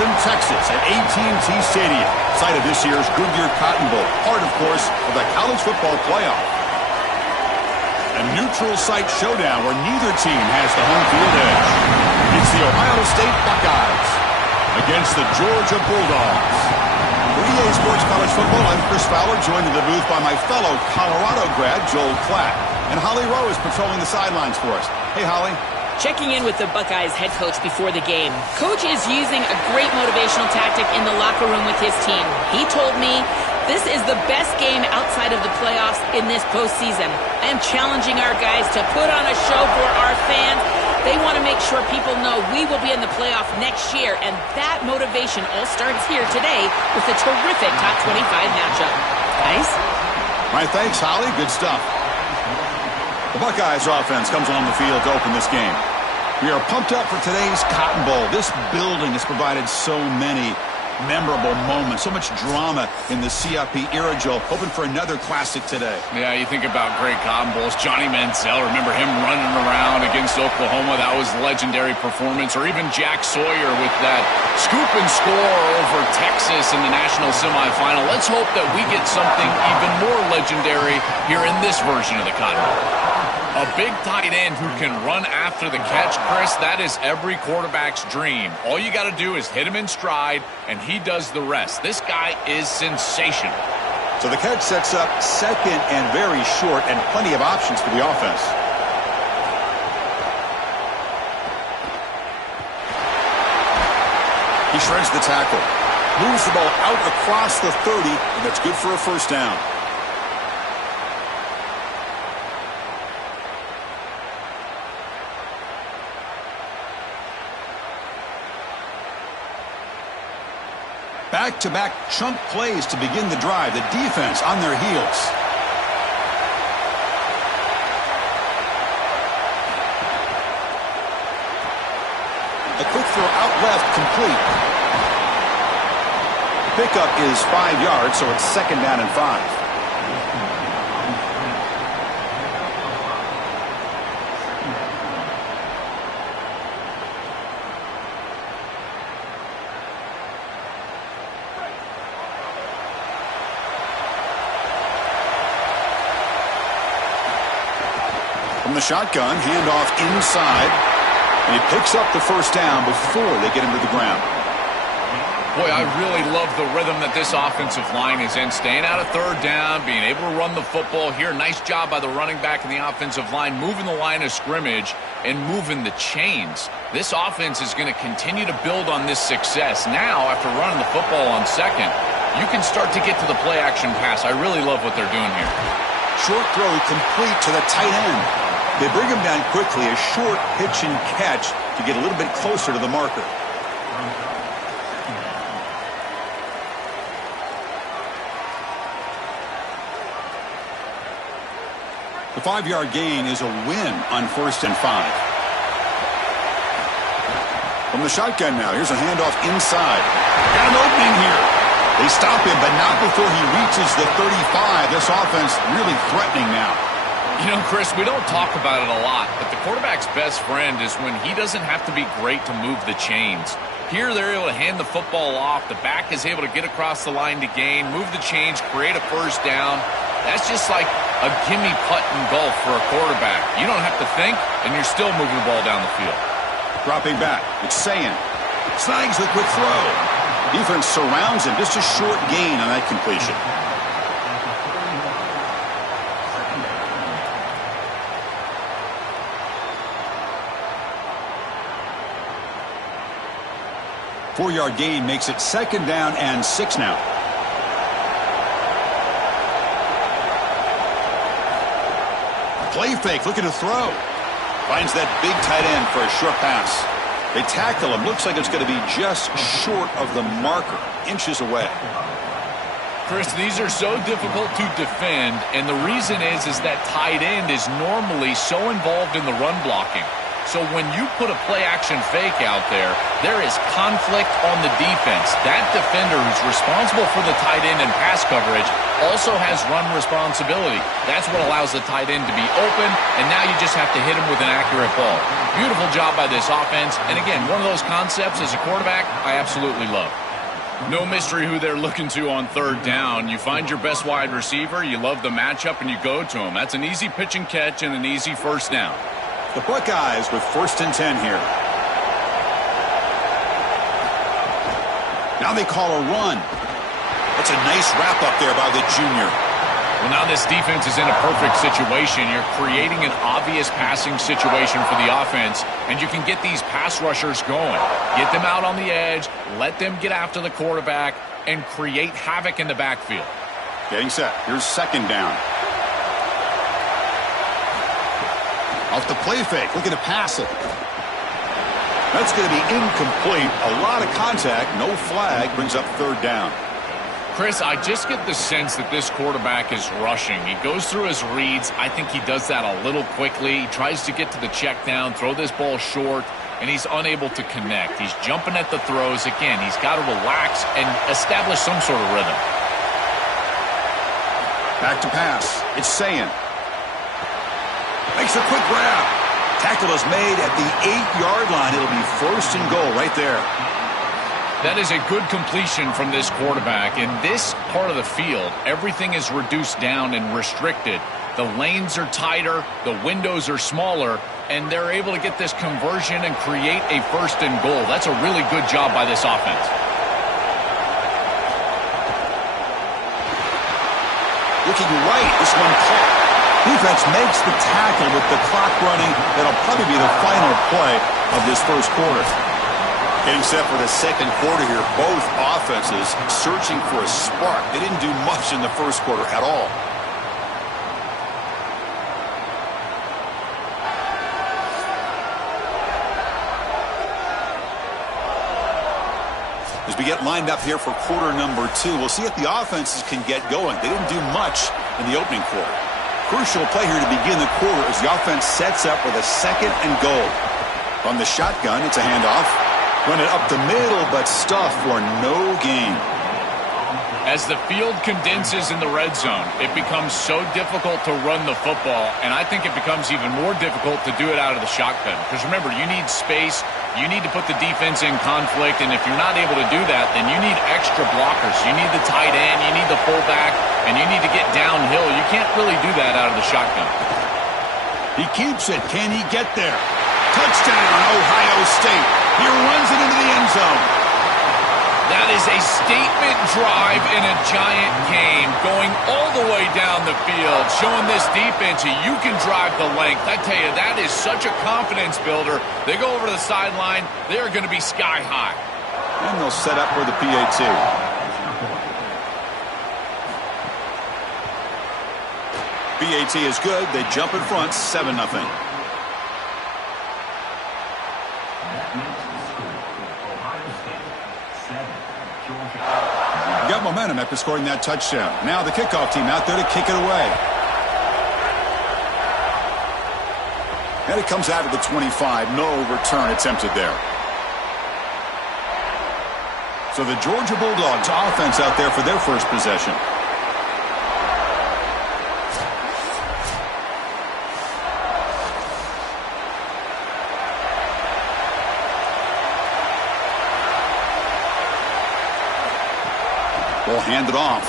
Austin, Texas at AT&T Stadium, site of this year's Goodyear Cotton Bowl, part, of course, of the college football playoff. A neutral site showdown where neither team has the home field edge. It's the Ohio State Buckeyes against the Georgia Bulldogs. For EA Sports College Football, I'm Chris Fowler, joined in the booth by my fellow Colorado grad, Joel Klatt. And Holly Rowe is patrolling the sidelines for us. Hey, Holly. Checking in with the Buckeyes head coach before the game. Coach is using a great motivational tactic in the locker room with his team. He told me this is the best game outside of the playoffs in this postseason. I am challenging our guys to put on a show for our fans. They want to make sure people know we will be in the playoff next year, and that motivation all starts here today with a terrific top 25 matchup. Nice? My thanks, Holly. Good stuff. The Buckeyes offense comes on the field to open this game. We are pumped up for today's Cotton Bowl. This building has provided so many memorable moments, so much drama in the CFP era, Joe. Hoping for another classic today. Yeah, you think about great Cotton Bowls. Johnny Manziel, remember him running around against Oklahoma? That was a legendary performance. Or even Jack Sawyer with that scoop and score over Texas in the national semifinal. Let's hope that we get something even more legendary here in this version of the Cotton Bowl. A big tight end who can run after the catch, Chris, that is every quarterback's dream. All you got to do is hit him in stride, and he does the rest. This guy is sensational. So the catch sets up second and very short, and plenty of options for the offense. He shreds the tackle. Moves the ball out across the 30, and that's good for a first down. Back-to-back chunk plays to begin the drive. The defense on their heels. A quick throw out left, complete. Pickup is 5 yards, so it's second down and 5. From the shotgun, handoff inside, and he picks up the first down before they get him to the ground. Boy, I really love the rhythm that this offensive line is in. Staying out of third down, being able to run the football here. Nice job by the running back and the offensive line, moving the line of scrimmage and moving the chains. This offense is going to continue to build on this success. Now, after running the football on second, you can start to get to the play-action pass. I really love what they're doing here. Short throw complete to the tight end. They bring him down quickly, a short pitch and catch to get a little bit closer to the marker. The 5-yard gain is a win on 1st and 5. From the shotgun now, here's a handoff inside. Got an opening here. They stop him, but not before he reaches the 35. This offense really threatening now. You know, Chris, we don't talk about it a lot, but the quarterback's best friend is when he doesn't have to be great to move the chains. Here, they're able to hand the football off. The back is able to get across the line to gain, move the chains, create a first down. That's just like a gimme putt in golf for a quarterback. You don't have to think, and you're still moving the ball down the field. Dropping back, it's Sayin. Snags the quick throw. Defense surrounds him. Just a short gain on that completion. Four-yard gain makes it second down and 6 now. Play fake, looking to throw. Finds that big tight end for a short pass. They tackle him. Looks like it's going to be just short of the marker, inches away. Chris, these are so difficult to defend, and the reason is that tight end is normally so involved in the run blocking. So when you put a play-action fake out there, there is conflict on the defense. That defender who's responsible for the tight end and pass coverage also has run responsibility. That's what allows the tight end to be open, and now you just have to hit him with an accurate ball. Beautiful job by this offense, and again, one of those concepts as a quarterback I absolutely love. No mystery who they're looking to on third down. You find your best wide receiver, you love the matchup, and you go to him. That's an easy pitch and catch and an easy first down. The Buckeyes with 1st and 10 here. Now they call a run. That's a nice wrap up there by the junior. Well, now this defense is in a perfect situation. You're creating an obvious passing situation for the offense, and you can get these pass rushers going. Get them out on the edge, let them get after the quarterback, and create havoc in the backfield. Getting set. Here's 2nd down. Off the play fake. Looking to pass it. That's going to be incomplete. A lot of contact. No flag. Brings up 3rd down. Chris, I just get the sense that this quarterback is rushing. He goes through his reads. I think he does that a little quickly. He tries to get to the check down, throw this ball short, and he's unable to connect. He's jumping at the throws. Again, he's got to relax and establish some sort of rhythm. Back to pass. It's Sayin. Makes a quick grab. Tackle is made at the 8-yard line. It'll be 1st and goal right there. That is a good completion from this quarterback. In this part of the field, everything is reduced down and restricted. The lanes are tighter, the windows are smaller, and they're able to get this conversion and create a 1st and goal. That's a really good job by this offense. Looking right, this one caught. Defense makes the tackle with the clock running. That'll probably be the final play of this 1st quarter. Getting set for the 2nd quarter here. Both offenses searching for a spark. They didn't do much in the 1st quarter at all. As we get lined up here for quarter number 2, we'll see if the offenses can get going. They didn't do much in the opening quarter. Crucial play here to begin the quarter as the offense sets up with a 2nd and goal. From the shotgun, it's a handoff. Run it up the middle, but stuff for no gain. As the field condenses in the red zone, it becomes so difficult to run the football, and I think it becomes even more difficult to do it out of the shotgun. Because remember, you need space, you need to put the defense in conflict, and if you're not able to do that, then you need extra blockers. You need the tight end, you need the fullback, and you need to get downhill. You can't really do that out of the shotgun. He keeps it. Can he get there? Touchdown, Ohio State. He runs it into the end zone. That is a statement drive in a giant game, going all the way down the field, showing this defense you can drive the length. I tell you, that is such a confidence builder. They go over to the sideline, they're going to be sky high. And they'll set up for the PAT. PAT is good. They jump in front, 7-0. Got momentum after scoring that touchdown. Now the kickoff team out there to kick it away. And it comes out of the 25. No return attempted there. So the Georgia Bulldogs offense out there for their first possession. Ball handed off.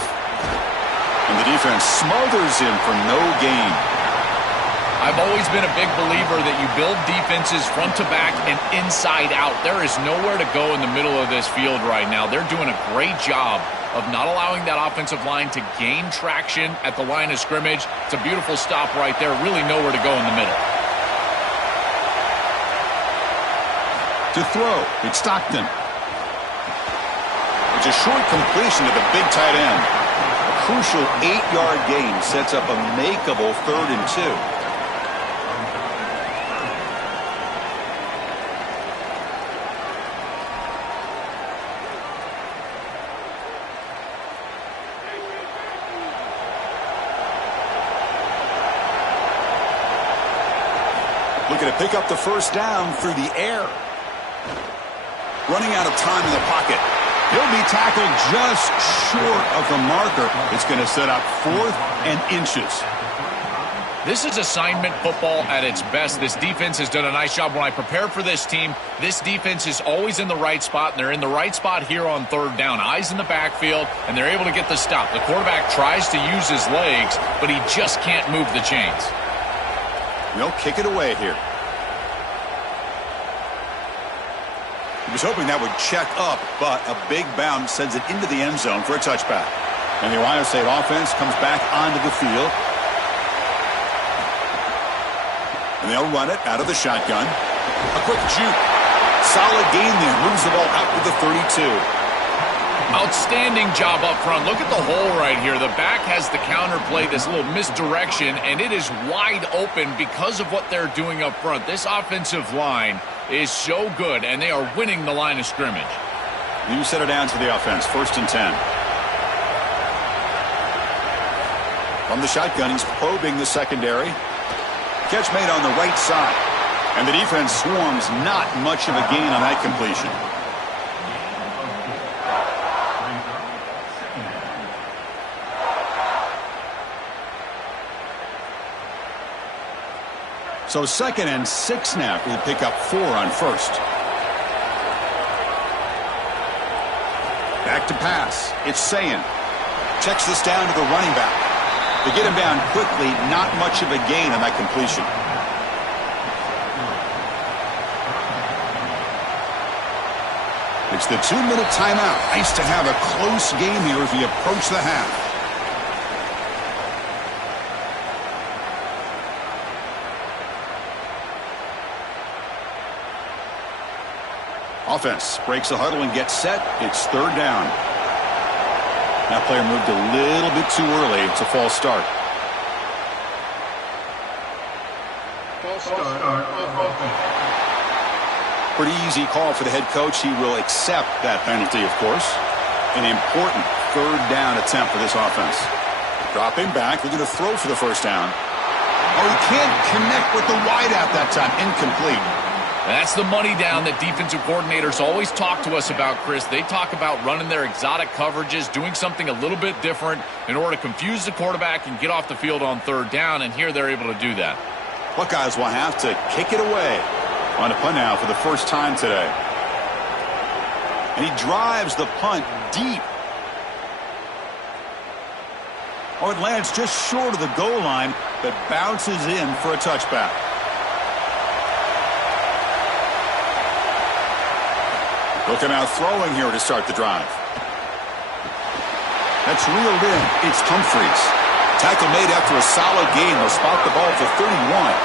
And the defense smothers him for no gain. I've always been a big believer that you build defenses front to back and inside out. There is nowhere to go in the middle of this field right now. They're doing a great job of not allowing that offensive line to gain traction at the line of scrimmage. It's a beautiful stop right there. Really nowhere to go in the middle. To throw, it's Stockton. It's a short completion to the big tight end. A crucial 8-yard gain sets up a makeable 3rd and 2. Looking to pick up the first down through the air. Running out of time in the pocket. He'll be tackled just short of the marker. It's going to set up 4th and inches. This is assignment football at its best. This defense has done a nice job. When I prepared for this team, this defense is always in the right spot, and they're in the right spot here on 3rd down. Eyes in the backfield, and they're able to get the stop. The quarterback tries to use his legs, but he just can't move the chains. They'll kick it away here. He was hoping that would check up, but a big bounce sends it into the end zone for a touchback. And the Ohio State offense comes back onto the field. And they'll run it out of the shotgun. A quick juke. Solid gain there. Moves the ball out to the 32. Outstanding job up front. Look at the hole right here. The back has the counter play, this little misdirection, and it is wide open because of what they're doing up front. This offensive line is so good, and they are winning the line of scrimmage. You set it down to the offense. 1st and 10. From the shotgun, he's probing the secondary. Catch made on the right side. And the defense swarms. Not much of a gain on that completion. So 2nd and 6 now. We'll pick up 4 on 1st. Back to pass. It's Sayin. Checks this down to the running back. They get him down quickly. Not much of a gain on that completion. It's the 2-minute timeout. Nice to have a close game here as we approach the half. Offense breaks the huddle and gets set. It's 3rd down. That player moved a little bit too early. It's a false start. Pretty easy call for the head coach. He will accept that penalty, of course. An important 3rd down attempt for this offense. Dropping back, looking to throw for the first down. Oh, he can't connect with the wideout that time. Incomplete. That's the money down that defensive coordinators always talk to us about, Chris. They talk about running their exotic coverages, doing something a little bit different in order to confuse the quarterback and get off the field on 3rd down, and here they're able to do that. Buckeyes will have to kick it away on a punt now for the first time today. And he drives the punt deep. Oh, it lands just short of the goal line, but bounces in for a touchback. They'll come out throwing here to start the drive. That's reeled in. It's Humphreys. Tackle made after a solid gain. They'll spot the ball for 31.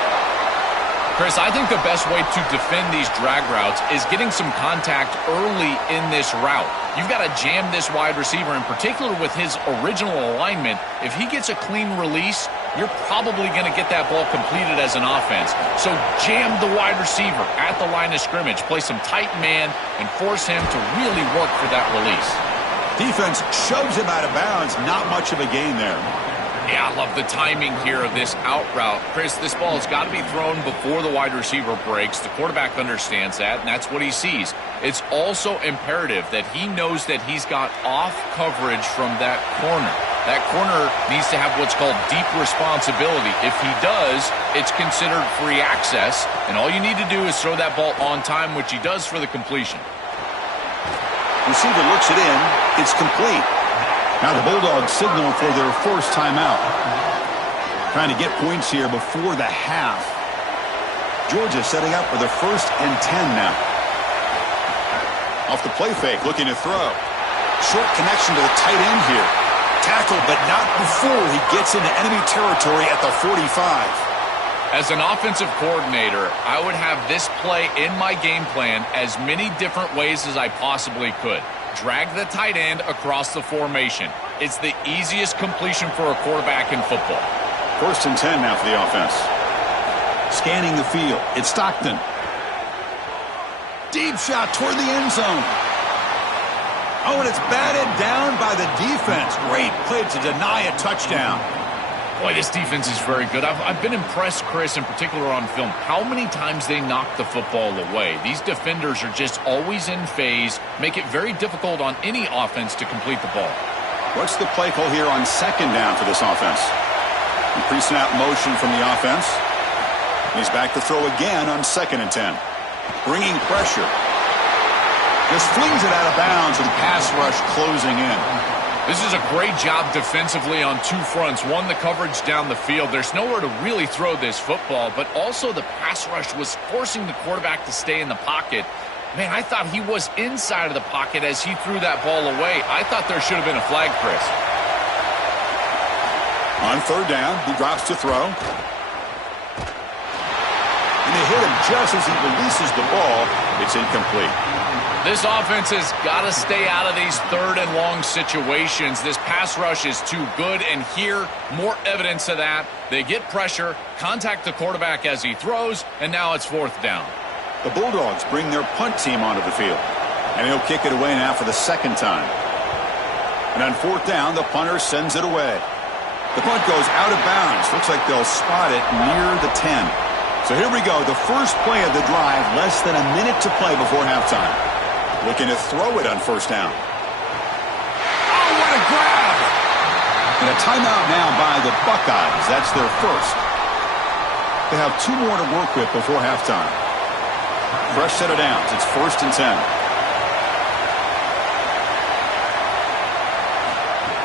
Chris, I think the best way to defend these drag routes is getting some contact early in this route. You've got to jam this wide receiver, in particular with his original alignment. If he gets a clean release, you're probably going to get that ball completed as an offense. So jam the wide receiver at the line of scrimmage, play some tight man, and force him to really work for that release. Defense shoves him out of bounds. Not much of a gain there. Yeah, I love the timing here of this out route. Chris, this ball has got to be thrown before the wide receiver breaks. The quarterback understands that, and that's what he sees. It's also imperative that he knows that he's got off coverage from that corner. That corner needs to have what's called deep responsibility. If he does, it's considered free access, and all you need to do is throw that ball on time, which he does for the completion. Receiver looks it in. It's complete. Now the Bulldogs signal for their first timeout. Trying to get points here before the half. Georgia setting up for the 1st and 10 now. Off the play fake, looking to throw. Short connection to the tight end here. Tackle, but not before he gets into enemy territory at the 45. As an offensive coordinator, I would have this play in my game plan as many different ways as I possibly could. Drag the tight end across the formation. It's the easiest completion for a quarterback in football. 1st and 10 now for the offense. Scanning the field. It's Stockton. Deep shot toward the end zone. Oh, and it's batted down by the defense. Great play to deny a touchdown. Boy, this defense is very good. I've been impressed, Chris, in particular on film, how many times they knock the football away. These defenders are just always in phase, make it very difficult on any offense to complete the ball. What's the play call here on second down for this offense? Increasing out motion from the offense. He's back to throw again on 2nd and 10. Bringing pressure. Just flings it out of bounds and pass rush closing in. This is a great job defensively on two fronts. One, the coverage down the field. There's nowhere to really throw this football, but also the pass rush was forcing the quarterback to stay in the pocket. Man, I thought he was inside of the pocket as he threw that ball away. I thought there should have been a flag, Chris. On 3rd down, he drops to throw. And they hit him just as he releases the ball. It's incomplete. This offense has got to stay out of these 3rd and long situations. This pass rush is too good, and here, more evidence of that. They get pressure, contact the quarterback as he throws, and now it's 4th down. The Bulldogs bring their punt team onto the field, and he'll kick it away now for the 2nd time. And on 4th down, the punter sends it away. The punt goes out of bounds. Looks like they'll spot it near the 10. So here we go, the first play of the drive, less than a minute to play before halftime. Looking to throw it on 1st down. Oh, what a grab! And a timeout now by the Buckeyes. That's their first. They have 2 more to work with before halftime. Fresh set of downs. It's 1st and 10.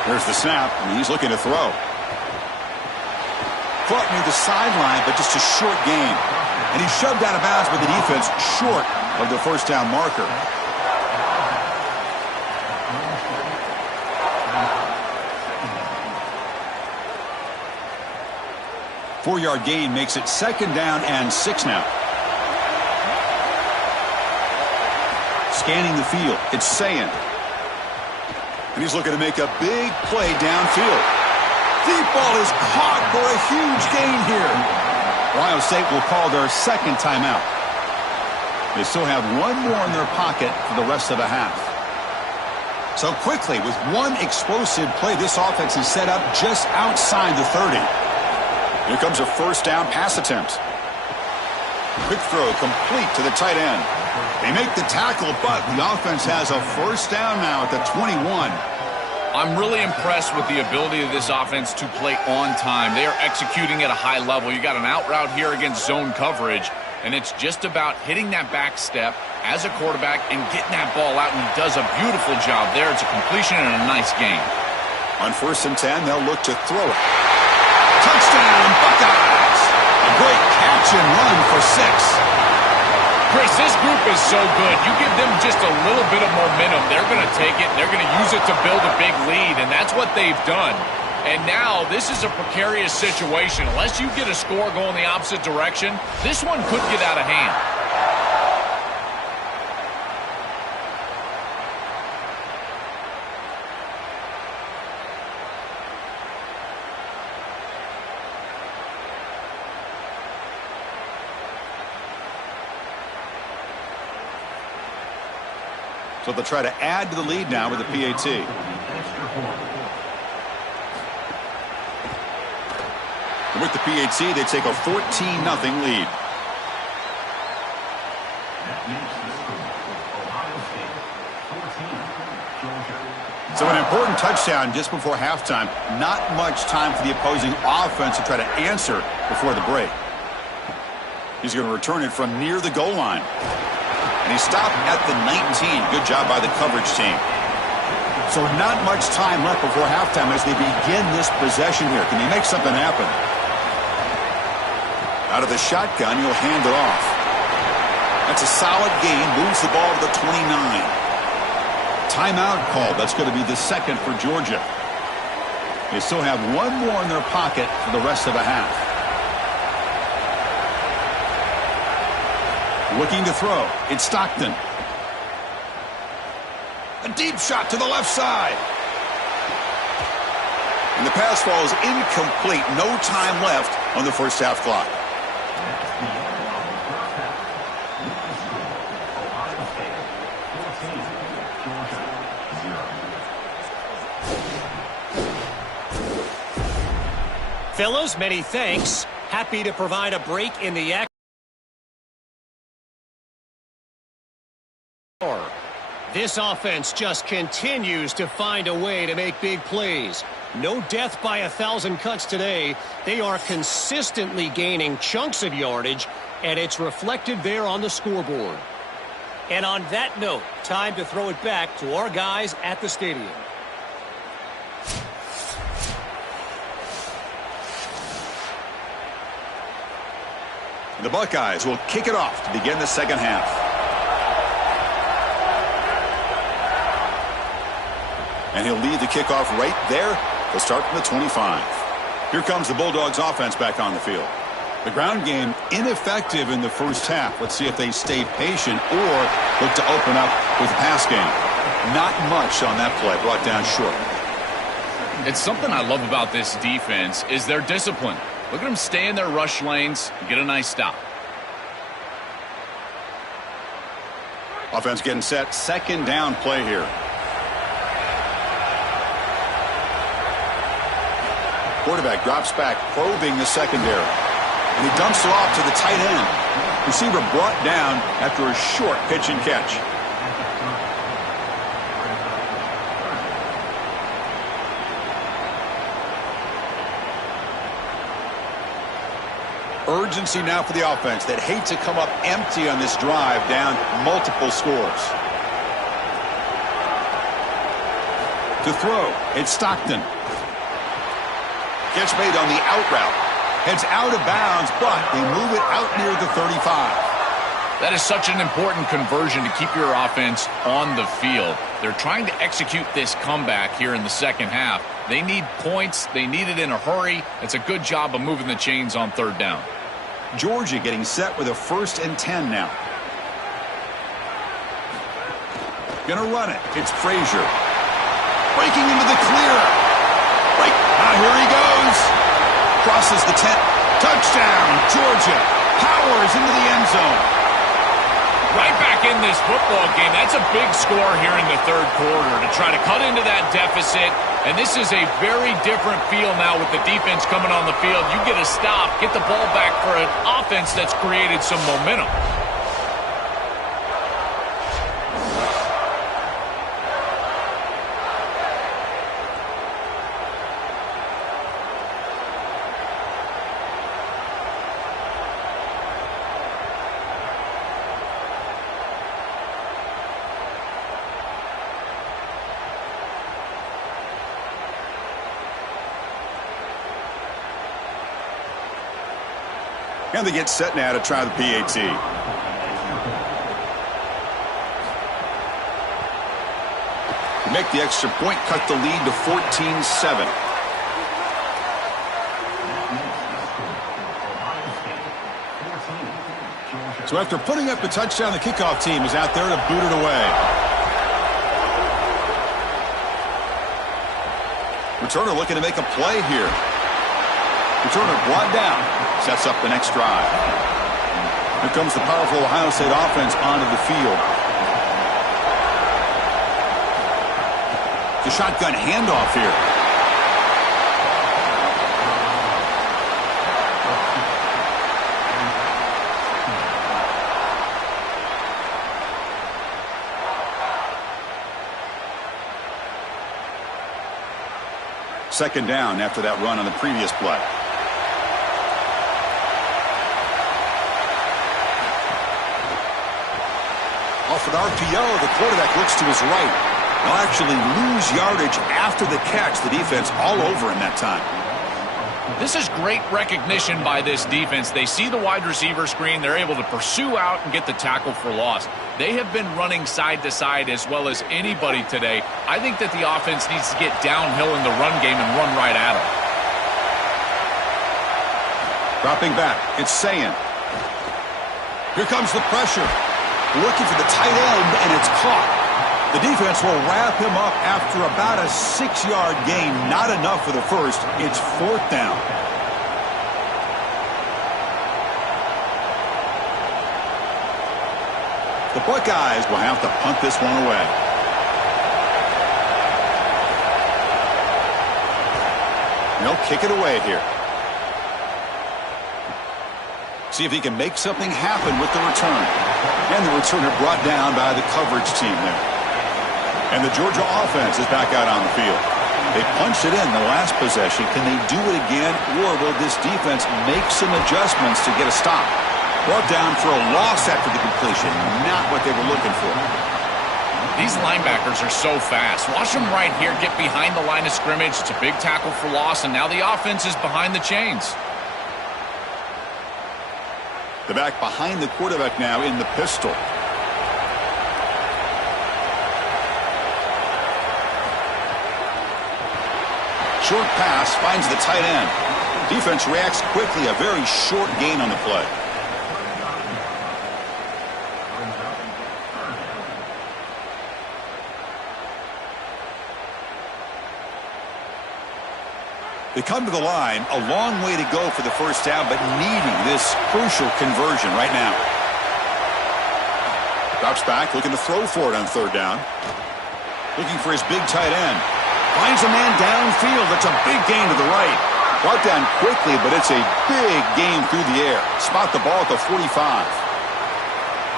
There's the snap, and he's looking to throw. Caught near the sideline, but just a short gain. And he's shoved out of bounds with the defense short of the 1st down marker. 4-yard gain makes it 2nd down and 6 now. Scanning the field, it's Sayin. And he's looking to make a big play downfield. Deep ball is caught for a huge gain here. Ohio State will call their 2nd timeout. They still have 1 more in their pocket for the rest of the half. So quickly, with 1 explosive play, this offense is set up just outside the 30. Here comes a 1st down pass attempt. Quick throw complete to the tight end. They make the tackle, but the offense has a 1st down now at the 21. I'm really impressed with the ability of this offense to play on time. They are executing at a high level. You got an out route here against zone coverage, and it's just about hitting that back step as a quarterback and getting that ball out, and he does a beautiful job there. It's a completion and a nice game. On 1st and 10, they'll look to throw it. Touchdown, Buckeyes! A great catch and run for 6. Chris, this group is so good. You give them just a little bit of momentum, they're going to take it, they're going to use it to build a big lead, and that's what they've done. And now this is a precarious situation. Unless you get a score going the opposite direction, this one could get out of hand. So they'll try to add to the lead now with the PAT. And with the PAT, they take a 14-0 lead. So an important touchdown just before halftime. Not much time for the opposing offense to try to answer before the break. He's going to return it from near the goal line. And he stopped at the 19. Good job by the coverage team. So not much time left before halftime as they begin this possession here. Can he make something happen? Out of the shotgun, he'll hand it off. That's a solid gain. Moves the ball to the 29. Timeout called. That's going to be the 2nd for Georgia. They still have 1 more in their pocket for the rest of the half. Looking to throw. It's Stockton. A deep shot to the left side. And the pass falls incomplete. No time left on the first half clock. Fellows, many thanks. Happy to provide a break in the action. This offense just continues to find a way to make big plays. No death by 1,000 cuts today. They are consistently gaining chunks of yardage, and it's reflected there on the scoreboard. And on that note, time to throw it back to our guys at the stadium. The Buckeyes will kick it off to begin the second half. And he'll lead the kickoff right there. They'll start from the 25. Here comes the Bulldogs offense back on the field. The ground game ineffective in the first half. Let's see if they stay patient or look to open up with the pass game. Not much on that play, brought down short. It's something I love about this defense is their discipline. Look at them stay in their rush lanes and get a nice stop. Offense getting set. Second down play here. Quarterback drops back, probing the secondary. And he dumps it off to the tight end. Receiver brought down after a short pitch and catch. Urgency now for the offense that hate to come up empty on this drive, down multiple scores. To throw, it's Stockton. Catch made on the out route. Heads out of bounds, but they move it out near the 35. That is such an important conversion to keep your offense on the field. They're trying to execute this comeback here in the second half. They need points. They need it in a hurry. It's a good job of moving the chains on third down. Georgia getting set with a 1st and 10 now. Gonna run it. It's Frazier. Breaking into the clear. Here he goes. Crosses the 10. Touchdown, Georgia. Powers into the end zone. Right back in this football game. That's a big score here in the third quarter to try to cut into that deficit. And this is a very different feel now with the defense coming on the field. You get a stop, get the ball back for an offense that's created some momentum. And they get set now to try the PAT. Make the extra point, cut the lead to 14-7. So after putting up the touchdown, the kickoff team is out there to boot it away. Returner looking to make a play here. Returner brought down. Sets up the next drive. Here comes the powerful Ohio State offense onto the field. The shotgun handoff here. Second down after that run on the previous play. Off an RPO, the quarterback looks to his right. They'll actually lose yardage after the catch. The defense all over him that time. This is great recognition by this defense. They see the wide receiver screen. They're able to pursue out and get the tackle for loss. They have been running side to side as well as anybody today. I think that the offense needs to get downhill in the run game and run right at them. Dropping back, it's Sayin. Here comes the pressure. Looking for the tight end, and it's caught. The defense will wrap him up after about a 6-yard gain. Not enough for the first. It's 4th down. The Buckeyes will have to punt this one away. And they'll kick it away here. See if he can make something happen with the return. And the returner brought down by the coverage team there. And the Georgia offense is back out on the field. They punched it in the last possession. Can they do it again, or will this defense make some adjustments to get a stop? Brought down for a loss after the completion. Not what they were looking for. These linebackers are so fast. Watch them right here get behind the line of scrimmage. It's a big tackle for loss, and now the offense is behind the chains. The back behind the quarterback now in the pistol. Short pass finds the tight end. Defense reacts quickly. A very short gain on the play. They come to the line, a long way to go for the first down, but needing this crucial conversion right now. Drops back, looking to throw for it on third down. Looking for his big tight end. Finds a man downfield. That's a big gain to the right. Brought down quickly, but it's a big gain through the air. Spot the ball at the 45.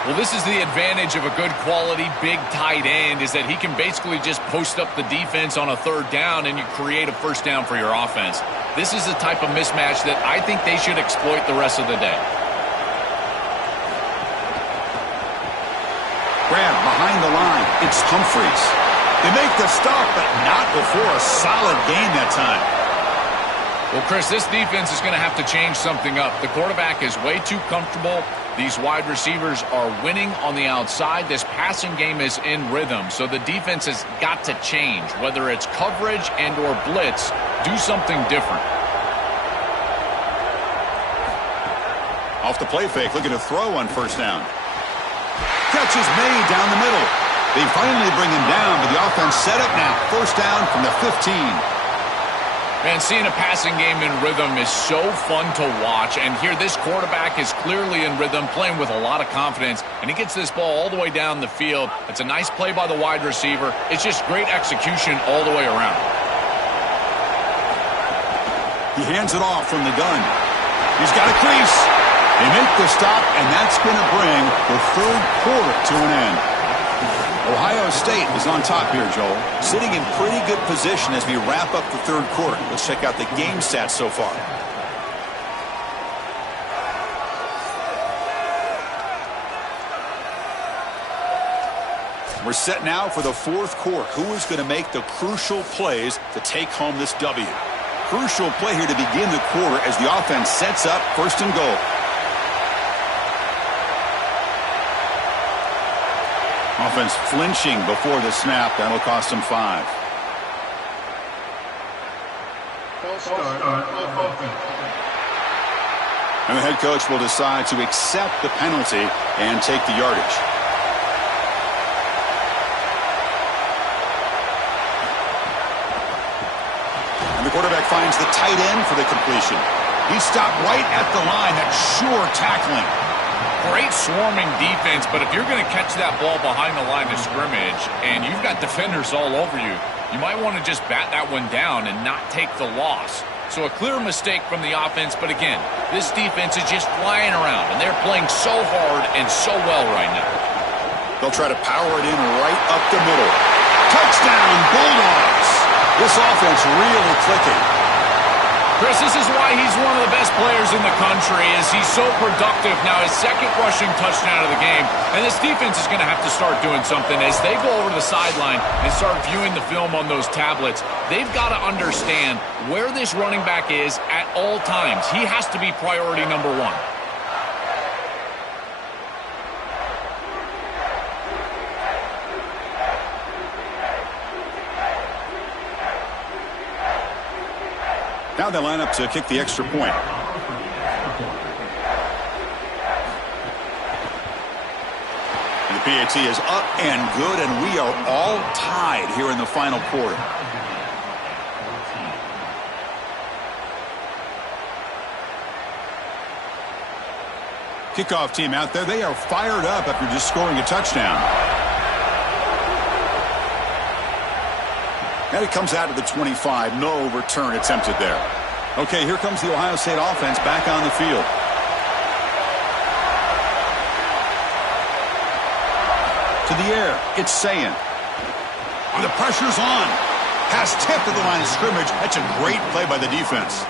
Well, this is the advantage of a good quality big tight end, is that he can basically just post up the defense on a third down and you create a first down for your offense. This is the type of mismatch that I think they should exploit the rest of the day. Grab behind the line. It's Humphreys. They make the stop, but not before a solid gain that time. Well, Chris, this defense is going to have to change something up. The quarterback is way too comfortable. These wide receivers are winning on the outside. This passing game is in rhythm, so the defense has got to change. Whether it's coverage and or blitz, do something different. Off the play fake, looking to throw on first down. Catch is made down the middle. They finally bring him down, but the offense set up now. First down from the 15. Man, seeing a passing game in rhythm is so fun to watch. And here, this quarterback is clearly in rhythm, playing with a lot of confidence. And he gets this ball all the way down the field. It's a nice play by the wide receiver. It's just great execution all the way around. He hands it off from the gun. He's got a crease. They make the stop, and that's going to bring the third quarter to an end. Ohio State is on top here, Joel. Sitting in pretty good position as we wrap up the third quarter. Let's check out the game stats so far. We're set now for the fourth quarter. Who is going to make the crucial plays to take home this W? Crucial play here to begin the quarter as the offense sets up first and goal. Offense flinching before the snap. That'll cost them 5. And the head coach will decide to accept the penalty and take the yardage. And the quarterback finds the tight end for the completion. He stopped right at the line. That's sure tackling. Great swarming defense, but if you're going to catch that ball behind the line of scrimmage and you've got defenders all over you, you might want to just bat that one down and not take the loss. So a clear mistake from the offense, but again, this defense is just flying around, and they're playing so hard and so well right now. They'll try to power it in right up the middle. Touchdown, Bulldogs! This offense really clicking. Chris, this is why he's one of the best players in the country, is he's so productive. Now his second rushing touchdown of the game, and this defense is going to have to start doing something as they go over to the sideline and start viewing the film on those tablets. They've got to understand where this running back is at all times. He has to be priority number one. Now they line up to kick the extra point. And the PAT is up and good, and we are all tied here in the final quarter. Kickoff team out there. They are fired up after just scoring a touchdown. And it comes out to the 25. No return attempted there. Okay, here comes the Ohio State offense back on the field. To the air, it's Sayan. The pressure's on. Pass tipped at the line of scrimmage. That's a great play by the defense.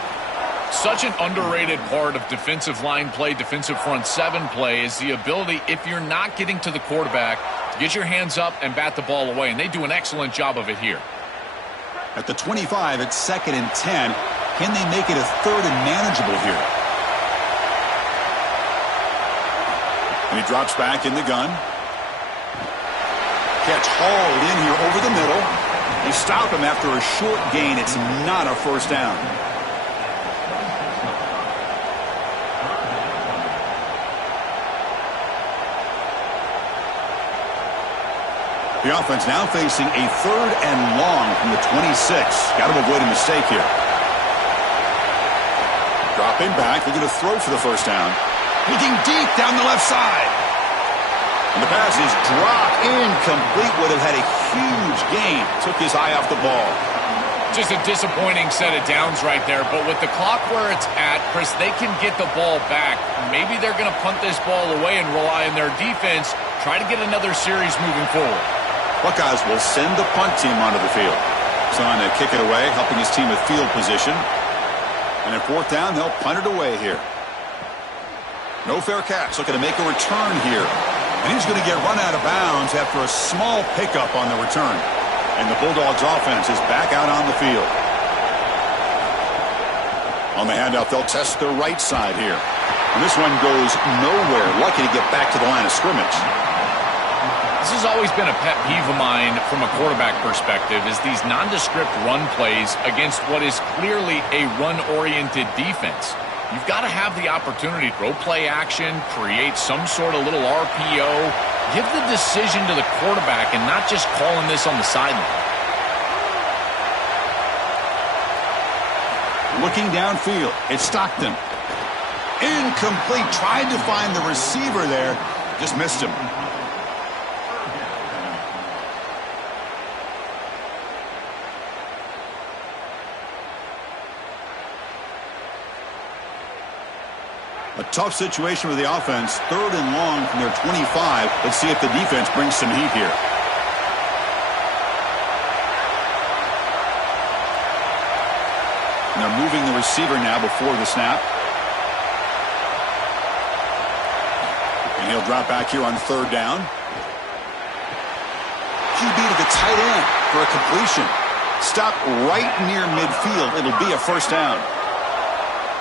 Such an underrated part of defensive line play, defensive front seven play, is the ability, if you're not getting to the quarterback, to get your hands up and bat the ball away. And they do an excellent job of it here. At the 25, it's 2nd and 10. Can they make it a 3rd and manageable here? And he drops back in the gun. Catch hauled in here over the middle. They stop him after a short gain. It's not a first down. The offense now facing a 3rd and long from the 26. Got to avoid a mistake here. Dropping back, looking to throw for the first down. Looking deep down the left side. And the pass is dropped incomplete. Would have had a huge gain. Took his eye off the ball. Just a disappointing set of downs right there. But with the clock where it's at, Chris, they can get the ball back. Maybe they're going to punt this ball away and rely on their defense. Try to get another series moving forward. Buckeyes will send the punt team onto the field. Son to kick it away, helping his team with field position. And at 4th down, they'll punt it away here. No fair catch. Looking to make a return here. And he's going to get run out of bounds after a small pickup on the return. And the Bulldogs offense is back out on the field. On the handoff, they'll test the right side here. And this one goes nowhere. Lucky to get back to the line of scrimmage. This has always been a pet peeve of mine from a quarterback perspective, is these nondescript run plays against what is clearly a run-oriented defense. You've got to have the opportunity to throw play action, create some sort of little RPO, give the decision to the quarterback and not just calling this on the sideline. Looking downfield, it's Stockton. Incomplete. Tried to find the receiver there. Just missed him. A tough situation with the offense. 3rd and long from their 25. Let's see if the defense brings some heat here. And they're moving the receiver now before the snap. And he'll drop back here on 3rd down. QB to the tight end for a completion. Stop right near midfield. It'll be a first down.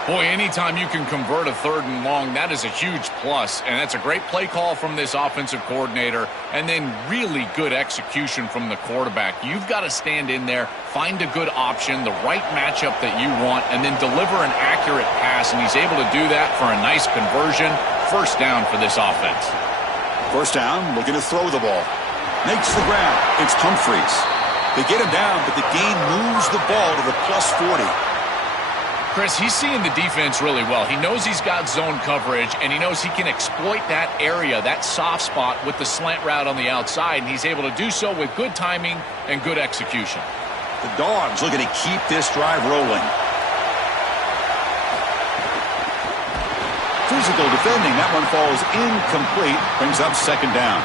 Boy, anytime you can convert a 3rd and long, that is a huge plus. And that's a great play call from this offensive coordinator. And then really good execution from the quarterback. You've got to stand in there, find a good option, the right matchup that you want, and then deliver an accurate pass. And he's able to do that for a nice conversion. First down for this offense. First down, looking to throw the ball. Makes the grab. It's Humphreys. They get him down, but the gain moves the ball to the +40. Chris, he's seeing the defense really well. He knows he's got zone coverage, and he knows he can exploit that area, that soft spot, with the slant route on the outside, and he's able to do so with good timing and good execution. The Dogs looking to keep this drive rolling. Physical defending. That one falls incomplete. Brings up 2nd down.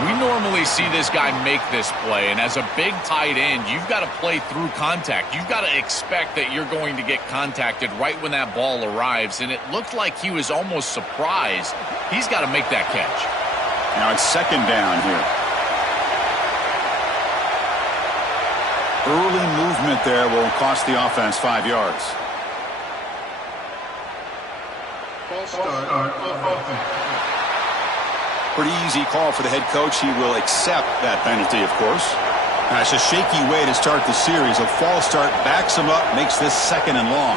We normally see this guy make this play, and as a big tight end, you've got to play through contact. You've got to expect that you're going to get contacted right when that ball arrives, and it looked like he was almost surprised. He's got to make that catch. Now it's 2nd down here. Early movement there will cost the offense 5 yards. False start offense. Pretty easy call for the head coach. He will accept that penalty, of course. Now, it's a shaky way to start the series. A false start backs him up, makes this 2nd and long.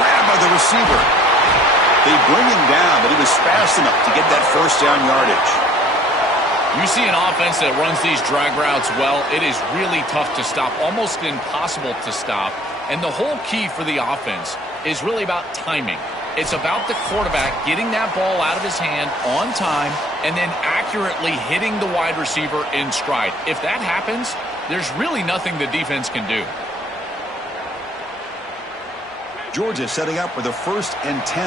Grabbed by the receiver. They bring him down, but he was fast enough to get that first down yardage. You see an offense that runs these drag routes well, it is really tough to stop, almost impossible to stop. And the whole key for the offense is really about timing. It's about the quarterback getting that ball out of his hand on time and then accurately hitting the wide receiver in stride. If that happens, there's really nothing the defense can do. Georgia setting up with a 1st and 10.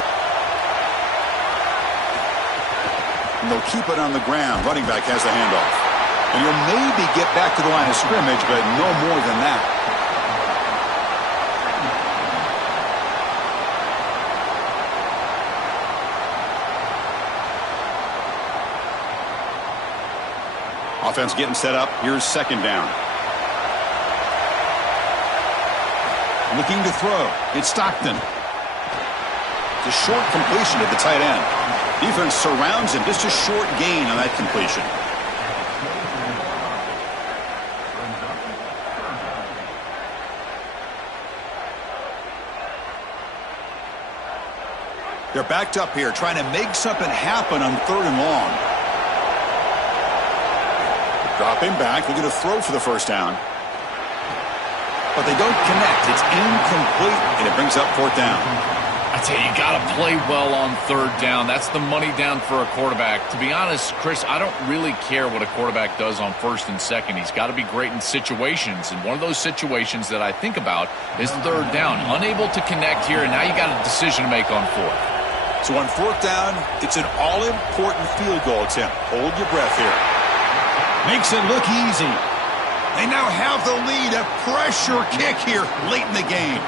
And they'll keep it on the ground. Running back has the handoff. And he'll maybe get back to the line of scrimmage, but no more than that. Offense getting set up. Here's second down. Looking to throw. It's Stockton. It's a short completion at the tight end. Defense surrounds him. Just a short gain on that completion. They're backed up here, trying to make something happen on 3rd and long. Dropping back, looking to throw for the first down. But they don't connect. It's incomplete, and it brings up 4th down. I tell you, you got to play well on 3rd down. That's the money down for a quarterback. To be honest, Chris, I don't really care what a quarterback does on 1st and 2nd. He's got to be great in situations, and one of those situations that I think about is 3rd down. Unable to connect here, and now you got a decision to make on 4th. So on 4th down, it's an all-important field goal attempt. Hold your breath here. Makes it look easy. They now have the lead. A pressure kick here late in the game.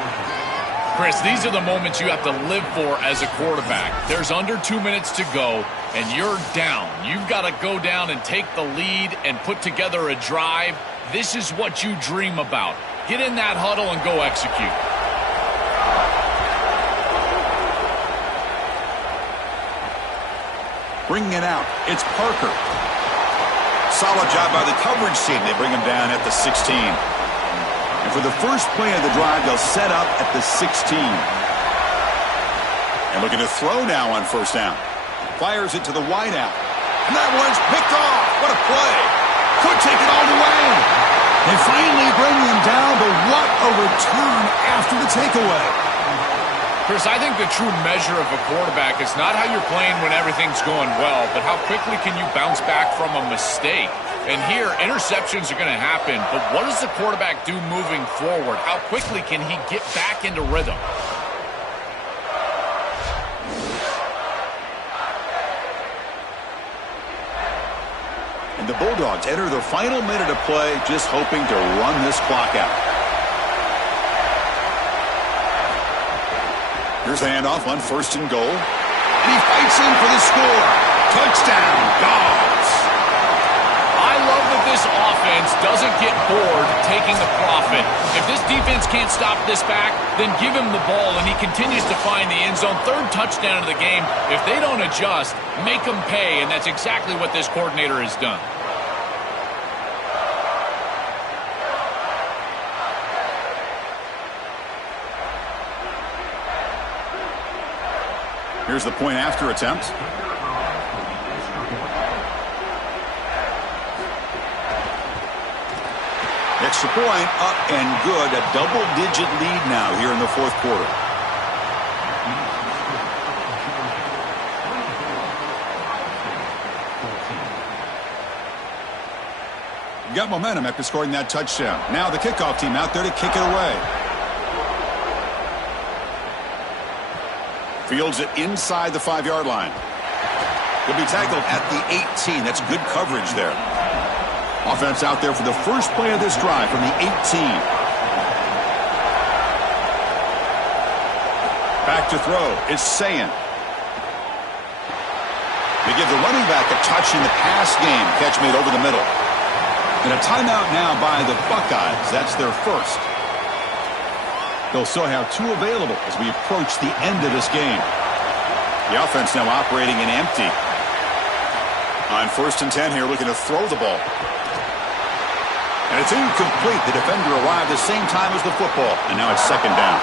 Chris, these are the moments you have to live for as a quarterback. There's under 2 minutes to go, and you're down. You've got to go down and take the lead and put together a drive. This is what you dream about. Get in that huddle and go execute. Bringing it out. It's Parker. Solid job by the coverage team. They bring him down at the 16. And for the first play of the drive, they'll set up at the 16. And looking to throw now on 1st down. Fires it to the wideout. And that one's picked off. What a play. Could take it all the way. They finally bring him down, but what a return after the takeaway. Chris, I think the true measure of a quarterback is not how you're playing when everything's going well, but how quickly can you bounce back from a mistake. And here, interceptions are going to happen, but what does the quarterback do moving forward? How quickly can he get back into rhythm? And the Bulldogs enter the final minute of play, just hoping to run this clock out. Here's the handoff on 1st and goal. And he fights in for the score. Touchdown, Dogs. I love that this offense doesn't get bored taking the profit. If this defense can't stop this back, then give him the ball, and he continues to find the end zone. 3rd touchdown of the game. If they don't adjust, make them pay, and that's exactly what this coordinator has done. Here's the point after attempt. Extra point up and good. A double-digit lead now here in the 4th quarter. Got momentum after scoring that touchdown. Now the kickoff team out there to kick it away. Fields it inside the 5-yard line. He'll be tackled at the 18. That's good coverage there. Offense out there for the first play of this drive from the 18. Back to throw. It's Sayin. They give the running back a touch in the pass game. Catch made over the middle. And a timeout now by the Buckeyes. That's their first. They'll still have 2 available as we approach the end of this game. The offense now operating in empty. On 1st and 10 here, looking to throw the ball. And it's incomplete. The defender arrived the same time as the football. And now it's 2nd down.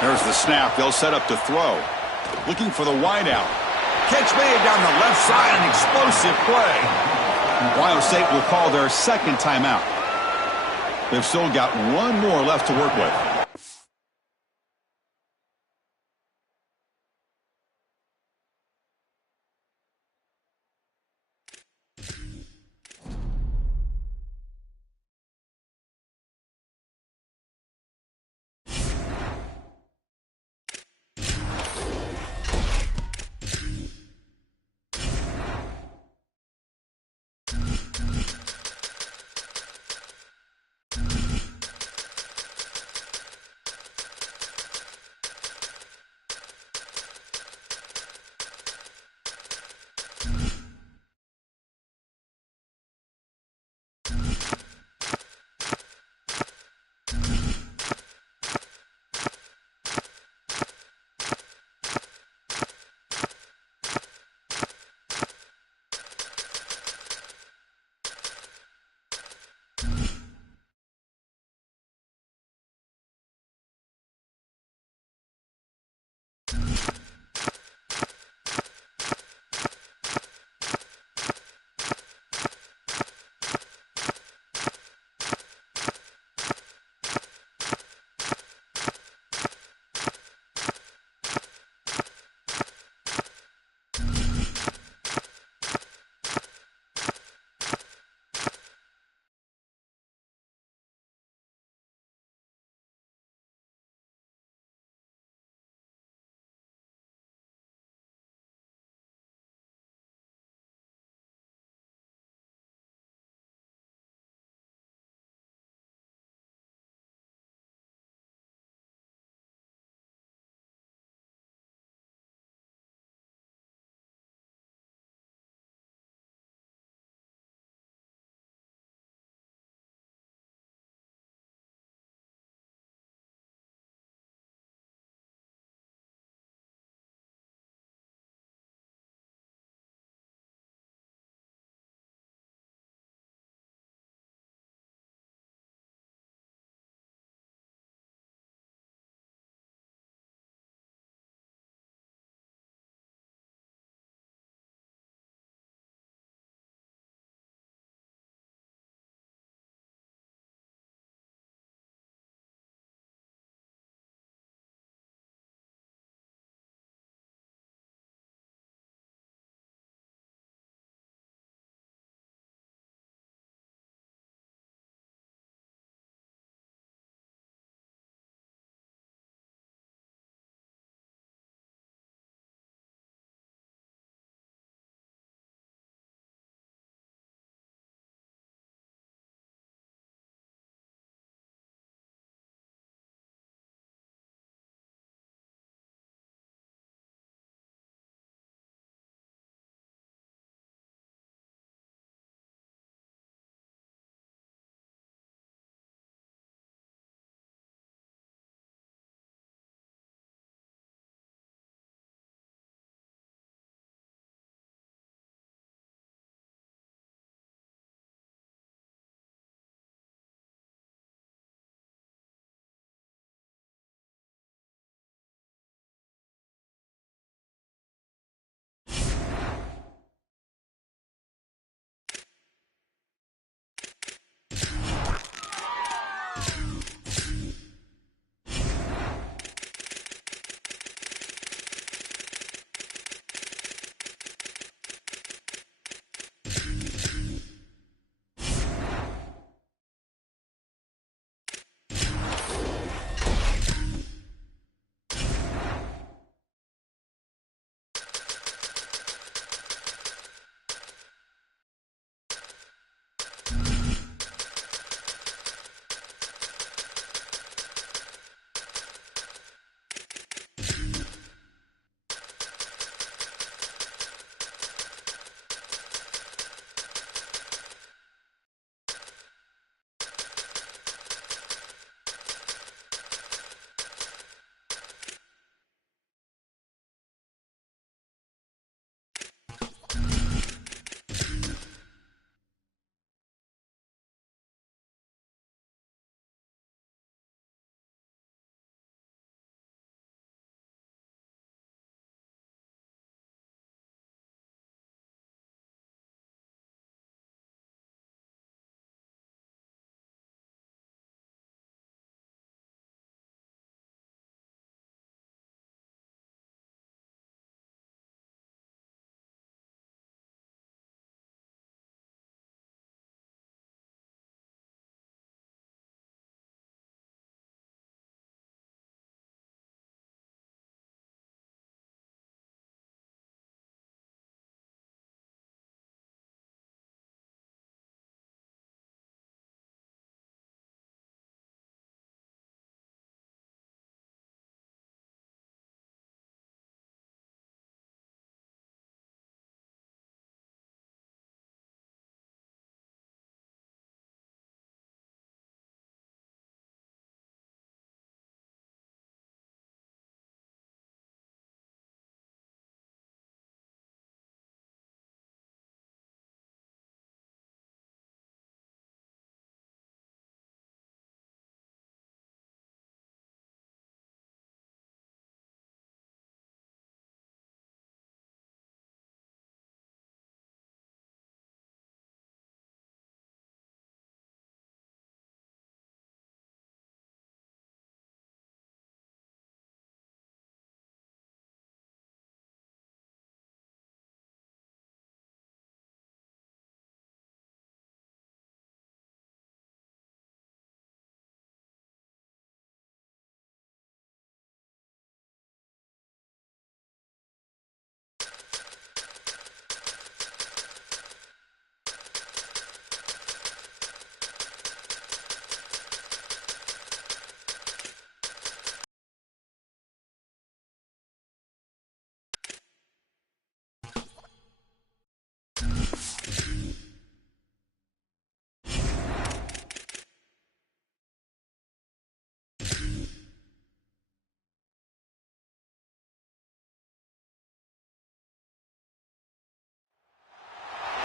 There's the snap. They'll set up to throw. Looking for the wideout. Catch made down the left side. An explosive play. Ohio State will call their 2nd timeout. They've still got 1 more left to work with.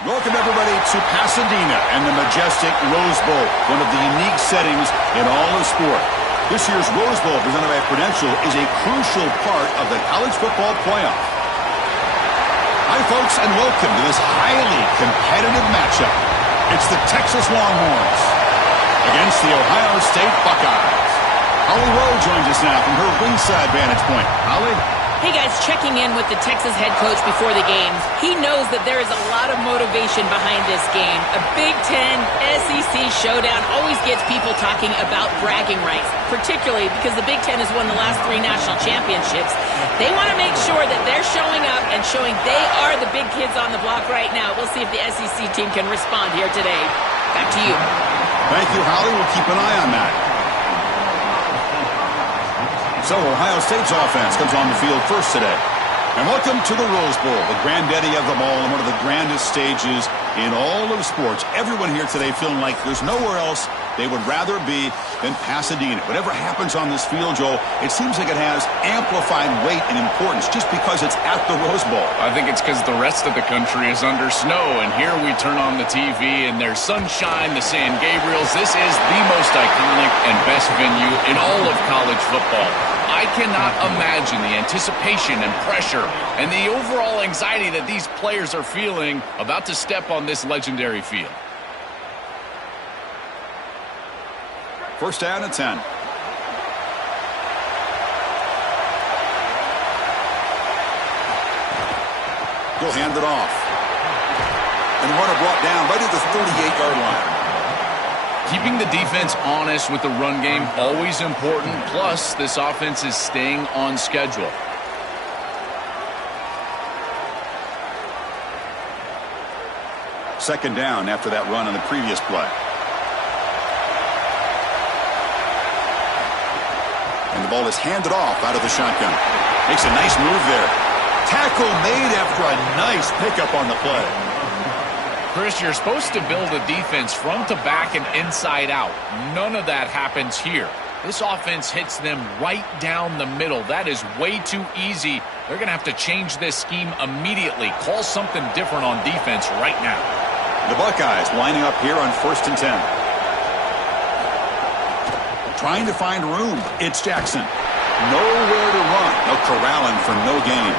Welcome, everybody, to Pasadena and the majestic Rose Bowl, one of the unique settings in all of sport. This year's Rose Bowl, presented by Prudential, is a crucial part of the college football playoff. Hi, folks, and welcome to this highly competitive matchup. It's the Texas Longhorns against the Ohio State Buckeyes. Holly Rowe joins us now from her ringside vantage point. Holly? Hey guys, checking in with the Texas head coach before the games. He knows that there is a lot of motivation behind this game. A Big Ten SEC showdown always gets people talking about bragging rights, particularly because the Big Ten has won the last 3 national championships. They want to make sure that they're showing up and showing they are the big kids on the block right now. We'll see if the SEC team can respond here today. Back to you. Thank you, Holly. We'll keep an eye on that. So, Ohio State's offense comes on the field first today. And welcome to the Rose Bowl, the granddaddy of them all, and one of the grandest stages in all of sports. Everyone here today feeling like there's nowhere else they would rather be than Pasadena. Whatever happens on this field, Joel, it seems like it has amplified weight and importance just because it's at the Rose Bowl. I think it's because the rest of the country is under snow, and here we turn on the TV, and there's sunshine, the San Gabriels. This is the most iconic and best venue in all of college football. I cannot imagine the anticipation and pressure and the overall anxiety that these players are feeling about to step on this legendary field. First down and 10. He'll hand it off. And the runner brought down right at the 38-yard line. Keeping the defense honest with the run game, always important. Plus, this offense is staying on schedule. Second down after that run on the previous play. And the ball is handed off out of the shotgun. Makes a nice move there. Tackle made after a nice pickup on the play. Chris, you're supposed to build a defense front to back and inside out. None of that happens here. This offense hits them right down the middle. That is way too easy. They're going to have to change this scheme immediately. Call something different on defense right now. The Buckeyes lining up here on 1st and 10. Trying to find room. It's Jackson. Nowhere to run. No corralling for no gain.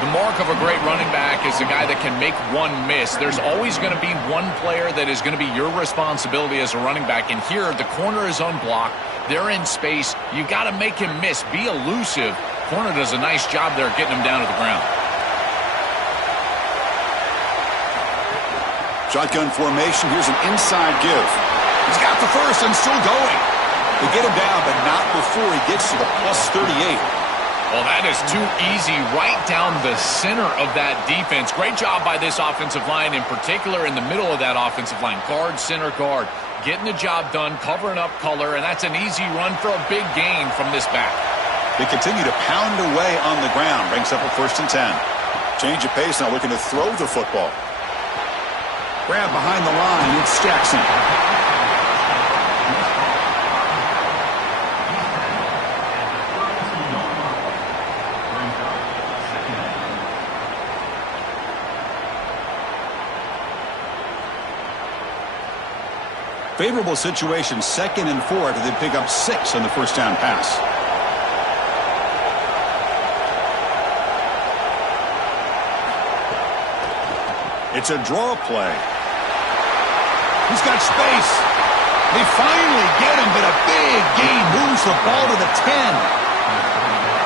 The mark of a great running back is a guy that can make one miss. There's always going to be one player that is going to be your responsibility as a running back. And here, the corner is unblocked. They're in space. You got to make him miss. Be elusive. Corner does a nice job there getting him down to the ground. Shotgun formation. Here's an inside give. He's got the first and still going. They get him down, but not before he gets to the plus 38. Well, that is too easy right down the center of that defense. Great job by this offensive line, in particular in the middle of that offensive line. Guard, center guard, getting the job done, covering up color, and that's an easy run for a big gain from this back. They continue to pound away on the ground. Brings up a 1st and 10. Change of pace, now looking to throw the football. Grab behind the line, it's Jackson. Favorable situation, 2nd and 4 after they pick up 6 on the first down pass. It's a draw play. He's got space. They finally get him, but a big gain moves the ball to the 10.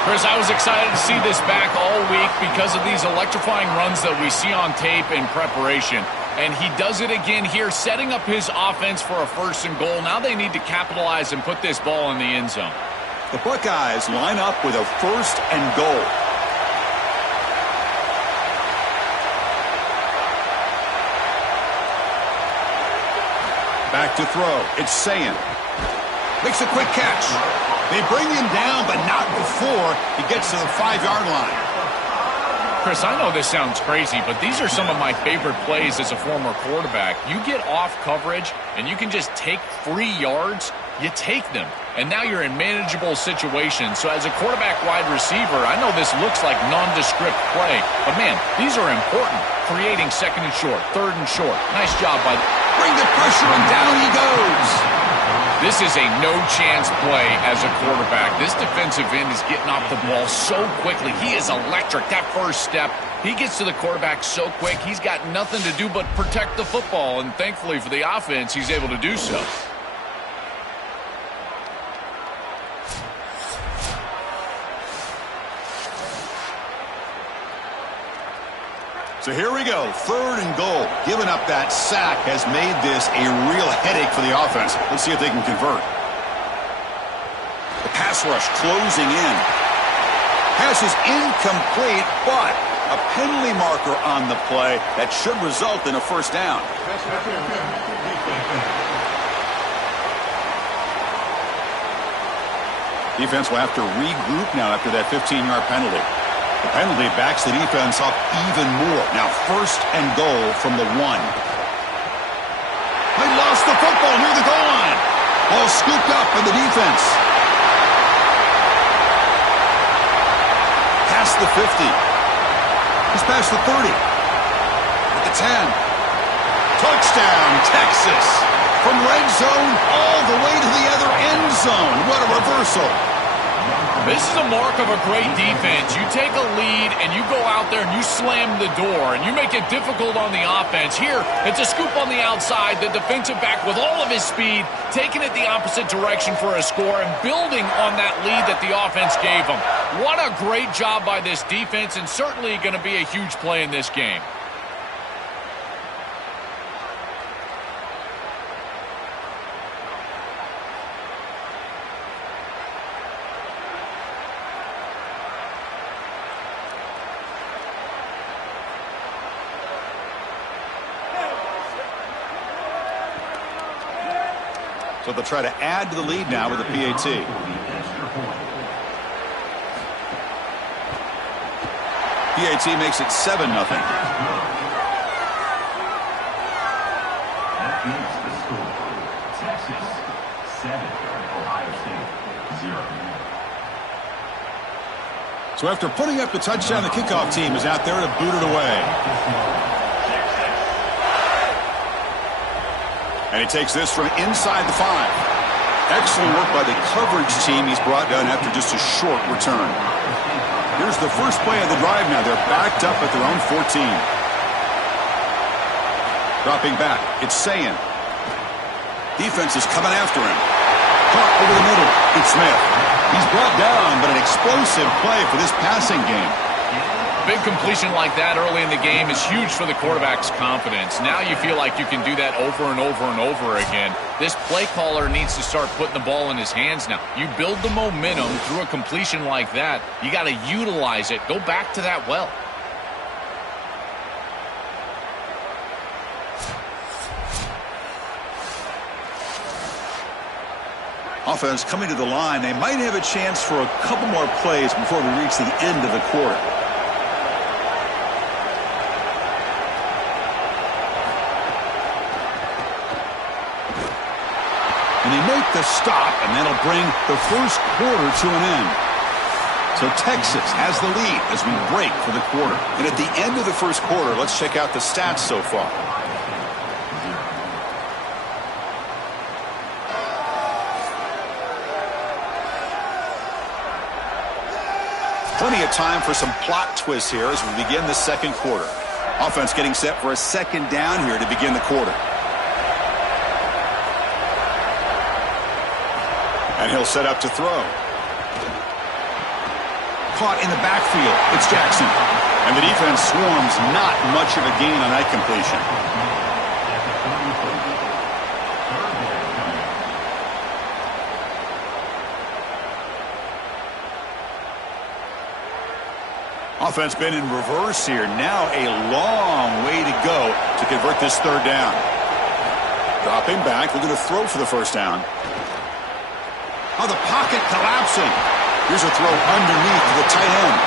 Chris, I was excited to see this back all week because of these electrifying runs that we see on tape in preparation. And he does it again here, setting up his offense for a 1st and goal. Now they need to capitalize and put this ball in the end zone. The Buckeyes line up with a 1st and goal. Back to throw. It's Sayin. Makes a quick catch. They bring him down, but not before he gets to the 5-yard line. Chris, I know this sounds crazy, but these are some of my favorite plays as a former quarterback. You get off coverage, and you can just take free yards. you take them. And now you're in manageable situations. So as a quarterback wide receiver, I know this looks like nondescript play. But, man, these are important. Creating second and short, third and short. Nice job by... Bring the pressure, and down he goes. This is a no-chance play as a quarterback. This defensive end is getting off the ball so quickly. He is electric. That first step, he gets to the quarterback so quick, he's got nothing to do but protect the football. And thankfully for the offense, he's able to do so. So here we go, 3rd and goal. Giving up that sack has made this a real headache for the offense. Let's see if they can convert. The pass rush closing in. Pass is incomplete, but a penalty marker on the play that should result in a first down. Defense will have to regroup now after that 15-yard penalty. The penalty backs the defense up even more. Now 1st and goal from the 1. They lost the football near the goal line. Ball scooped up by the defense. Past the 50. He's past the 30. At the 10. Touchdown, Texas. From red zone all the way to the other end zone. What a reversal. This is a mark of a great defense. You take a lead and you go out there and you slam the door and you make it difficult on the offense. Here, it's a scoop on the outside. The defensive back with all of his speed, taking it the opposite direction for a score and building on that lead that the offense gave him. What a great job by this defense, and certainly going to be a huge play in this game. So they'll try to add to the lead now with a PAT. PAT makes it 7-0. That is the score. Texas 7, Ohio State 0. So after putting up the touchdown, the kickoff team is out there to boot it away. And he takes this from inside the 5. Excellent work by the coverage team he's brought down after just a short return. Here's the first play of the drive now. They're backed up at their own 14. Dropping back, it's Sayin. Defense is coming after him. Caught over the middle, it's Smith. He's brought down, but an explosive play for this passing game. Big completion like that early in the game is huge for the quarterback's confidence. Now you feel like you can do that over and over and over again. This play caller needs to start putting the ball in his hands now. You build the momentum through a completion like that. You got to utilize it. Go back to that well. Offense coming to the line. They might have a chance for a couple more plays before we reach the end of the quarter. And they make the stop, and that'll bring the first quarter to an end. So Texas has the lead as we break for the quarter. And at the end of the first quarter, let's check out the stats so far. Plenty of time for some plot twists here as we begin the second quarter. Offense getting set for a second down here to begin the quarter. And he'll set up to throw. Caught in the backfield. It's Jackson. And the defense swarms. Not much of a gain on that completion. Offense been in reverse here. Now a long way to go to convert this third down. Dropping back. Looking to throw for the first down. Oh, the pocket collapsing. Here's a throw underneath to the tight end.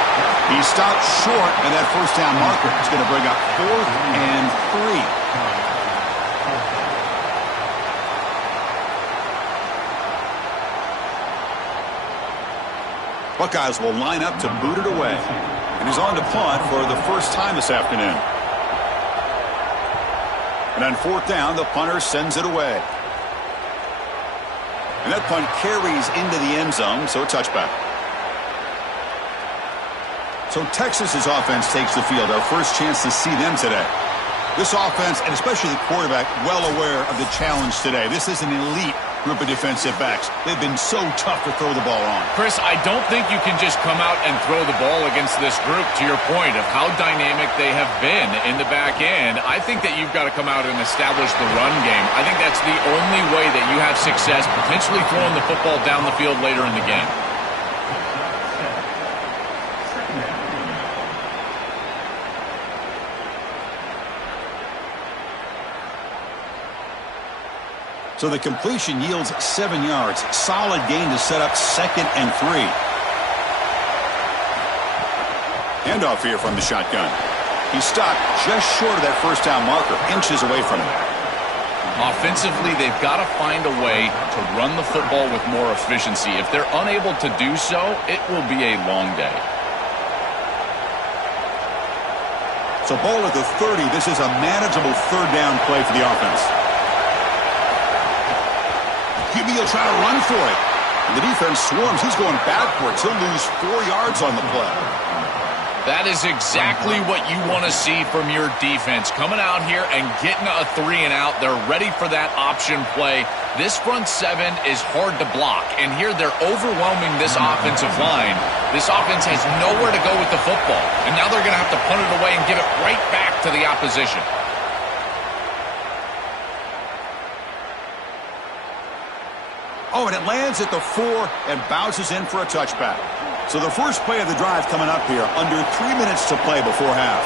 He stopped short of that first down marker. It's going to bring up 4th and 3. Buckeyes will line up to boot it away. And he's on to punt for the first time this afternoon. And on fourth down, the punter sends it away. And that punt carries into the end zone, so a touchback. So Texas's offense takes the field. Our first chance to see them today. This offense, and especially the quarterback, well aware of the challenge today. This is an elite group of defensive backs. They've been so tough to throw the ball on. Chris, I don't think you can just come out and throw the ball against this group, to your point of how dynamic they have been in the back end. I think that you've got to come out and establish the run game. I think that's the only way that you have success, potentially throwing the football down the field later in the game. So the completion yields 7 yards. Solid gain to set up 2nd and 3. Handoff here from the shotgun. He stopped just short of that first down marker, inches away from it. Offensively, they've got to find a way to run the football with more efficiency. If they're unable to do so, it will be a long day. So ball at the 30. This is a manageable third down play for the offense. QB will try to run for it. And the defense swarms. He's going backwards. He'll lose 4 yards on the play. That is exactly what you want to see from your defense. Coming out here and getting a 3 and out. They're ready for that option play. This front 7 is hard to block. And here they're overwhelming this offensive line. This offense has nowhere to go with the football. And now they're going to have to punt it away and give it right back to the opposition. Oh, and it lands at the 4 and bounces in for a touchback. So the first play of the drive coming up here, under 3 minutes to play before half.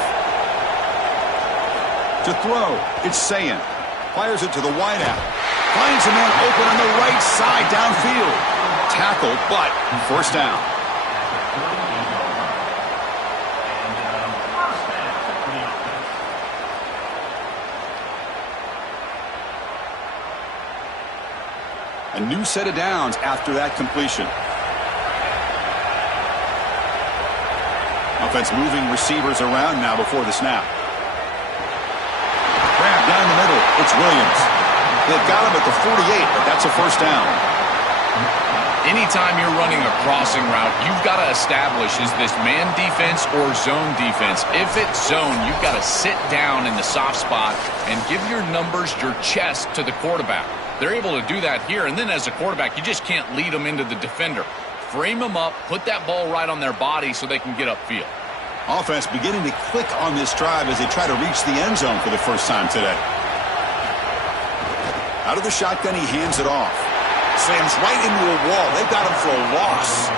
To throw, it's Sayin. Fires it to the wideout. Finds a man open on the right side downfield. Tackled, but first down. A new set of downs after that completion. Offense moving receivers around now before the snap. Grab down the middle. It's Williams. They've got him at the 48, but that's a first down. Anytime you're running a crossing route, you've got to establish, is this man defense or zone defense? If it's zone, you've got to sit down in the soft spot and give your numbers, your chest to the quarterback. They're able to do that here, and then as a quarterback, you just can't lead them into the defender. Frame them up, put that ball right on their body so they can get upfield. Offense beginning to click on this drive as they try to reach the end zone for the first time today. Out of the shotgun, he hands it off. Slams right into a wall. They've got him for a loss.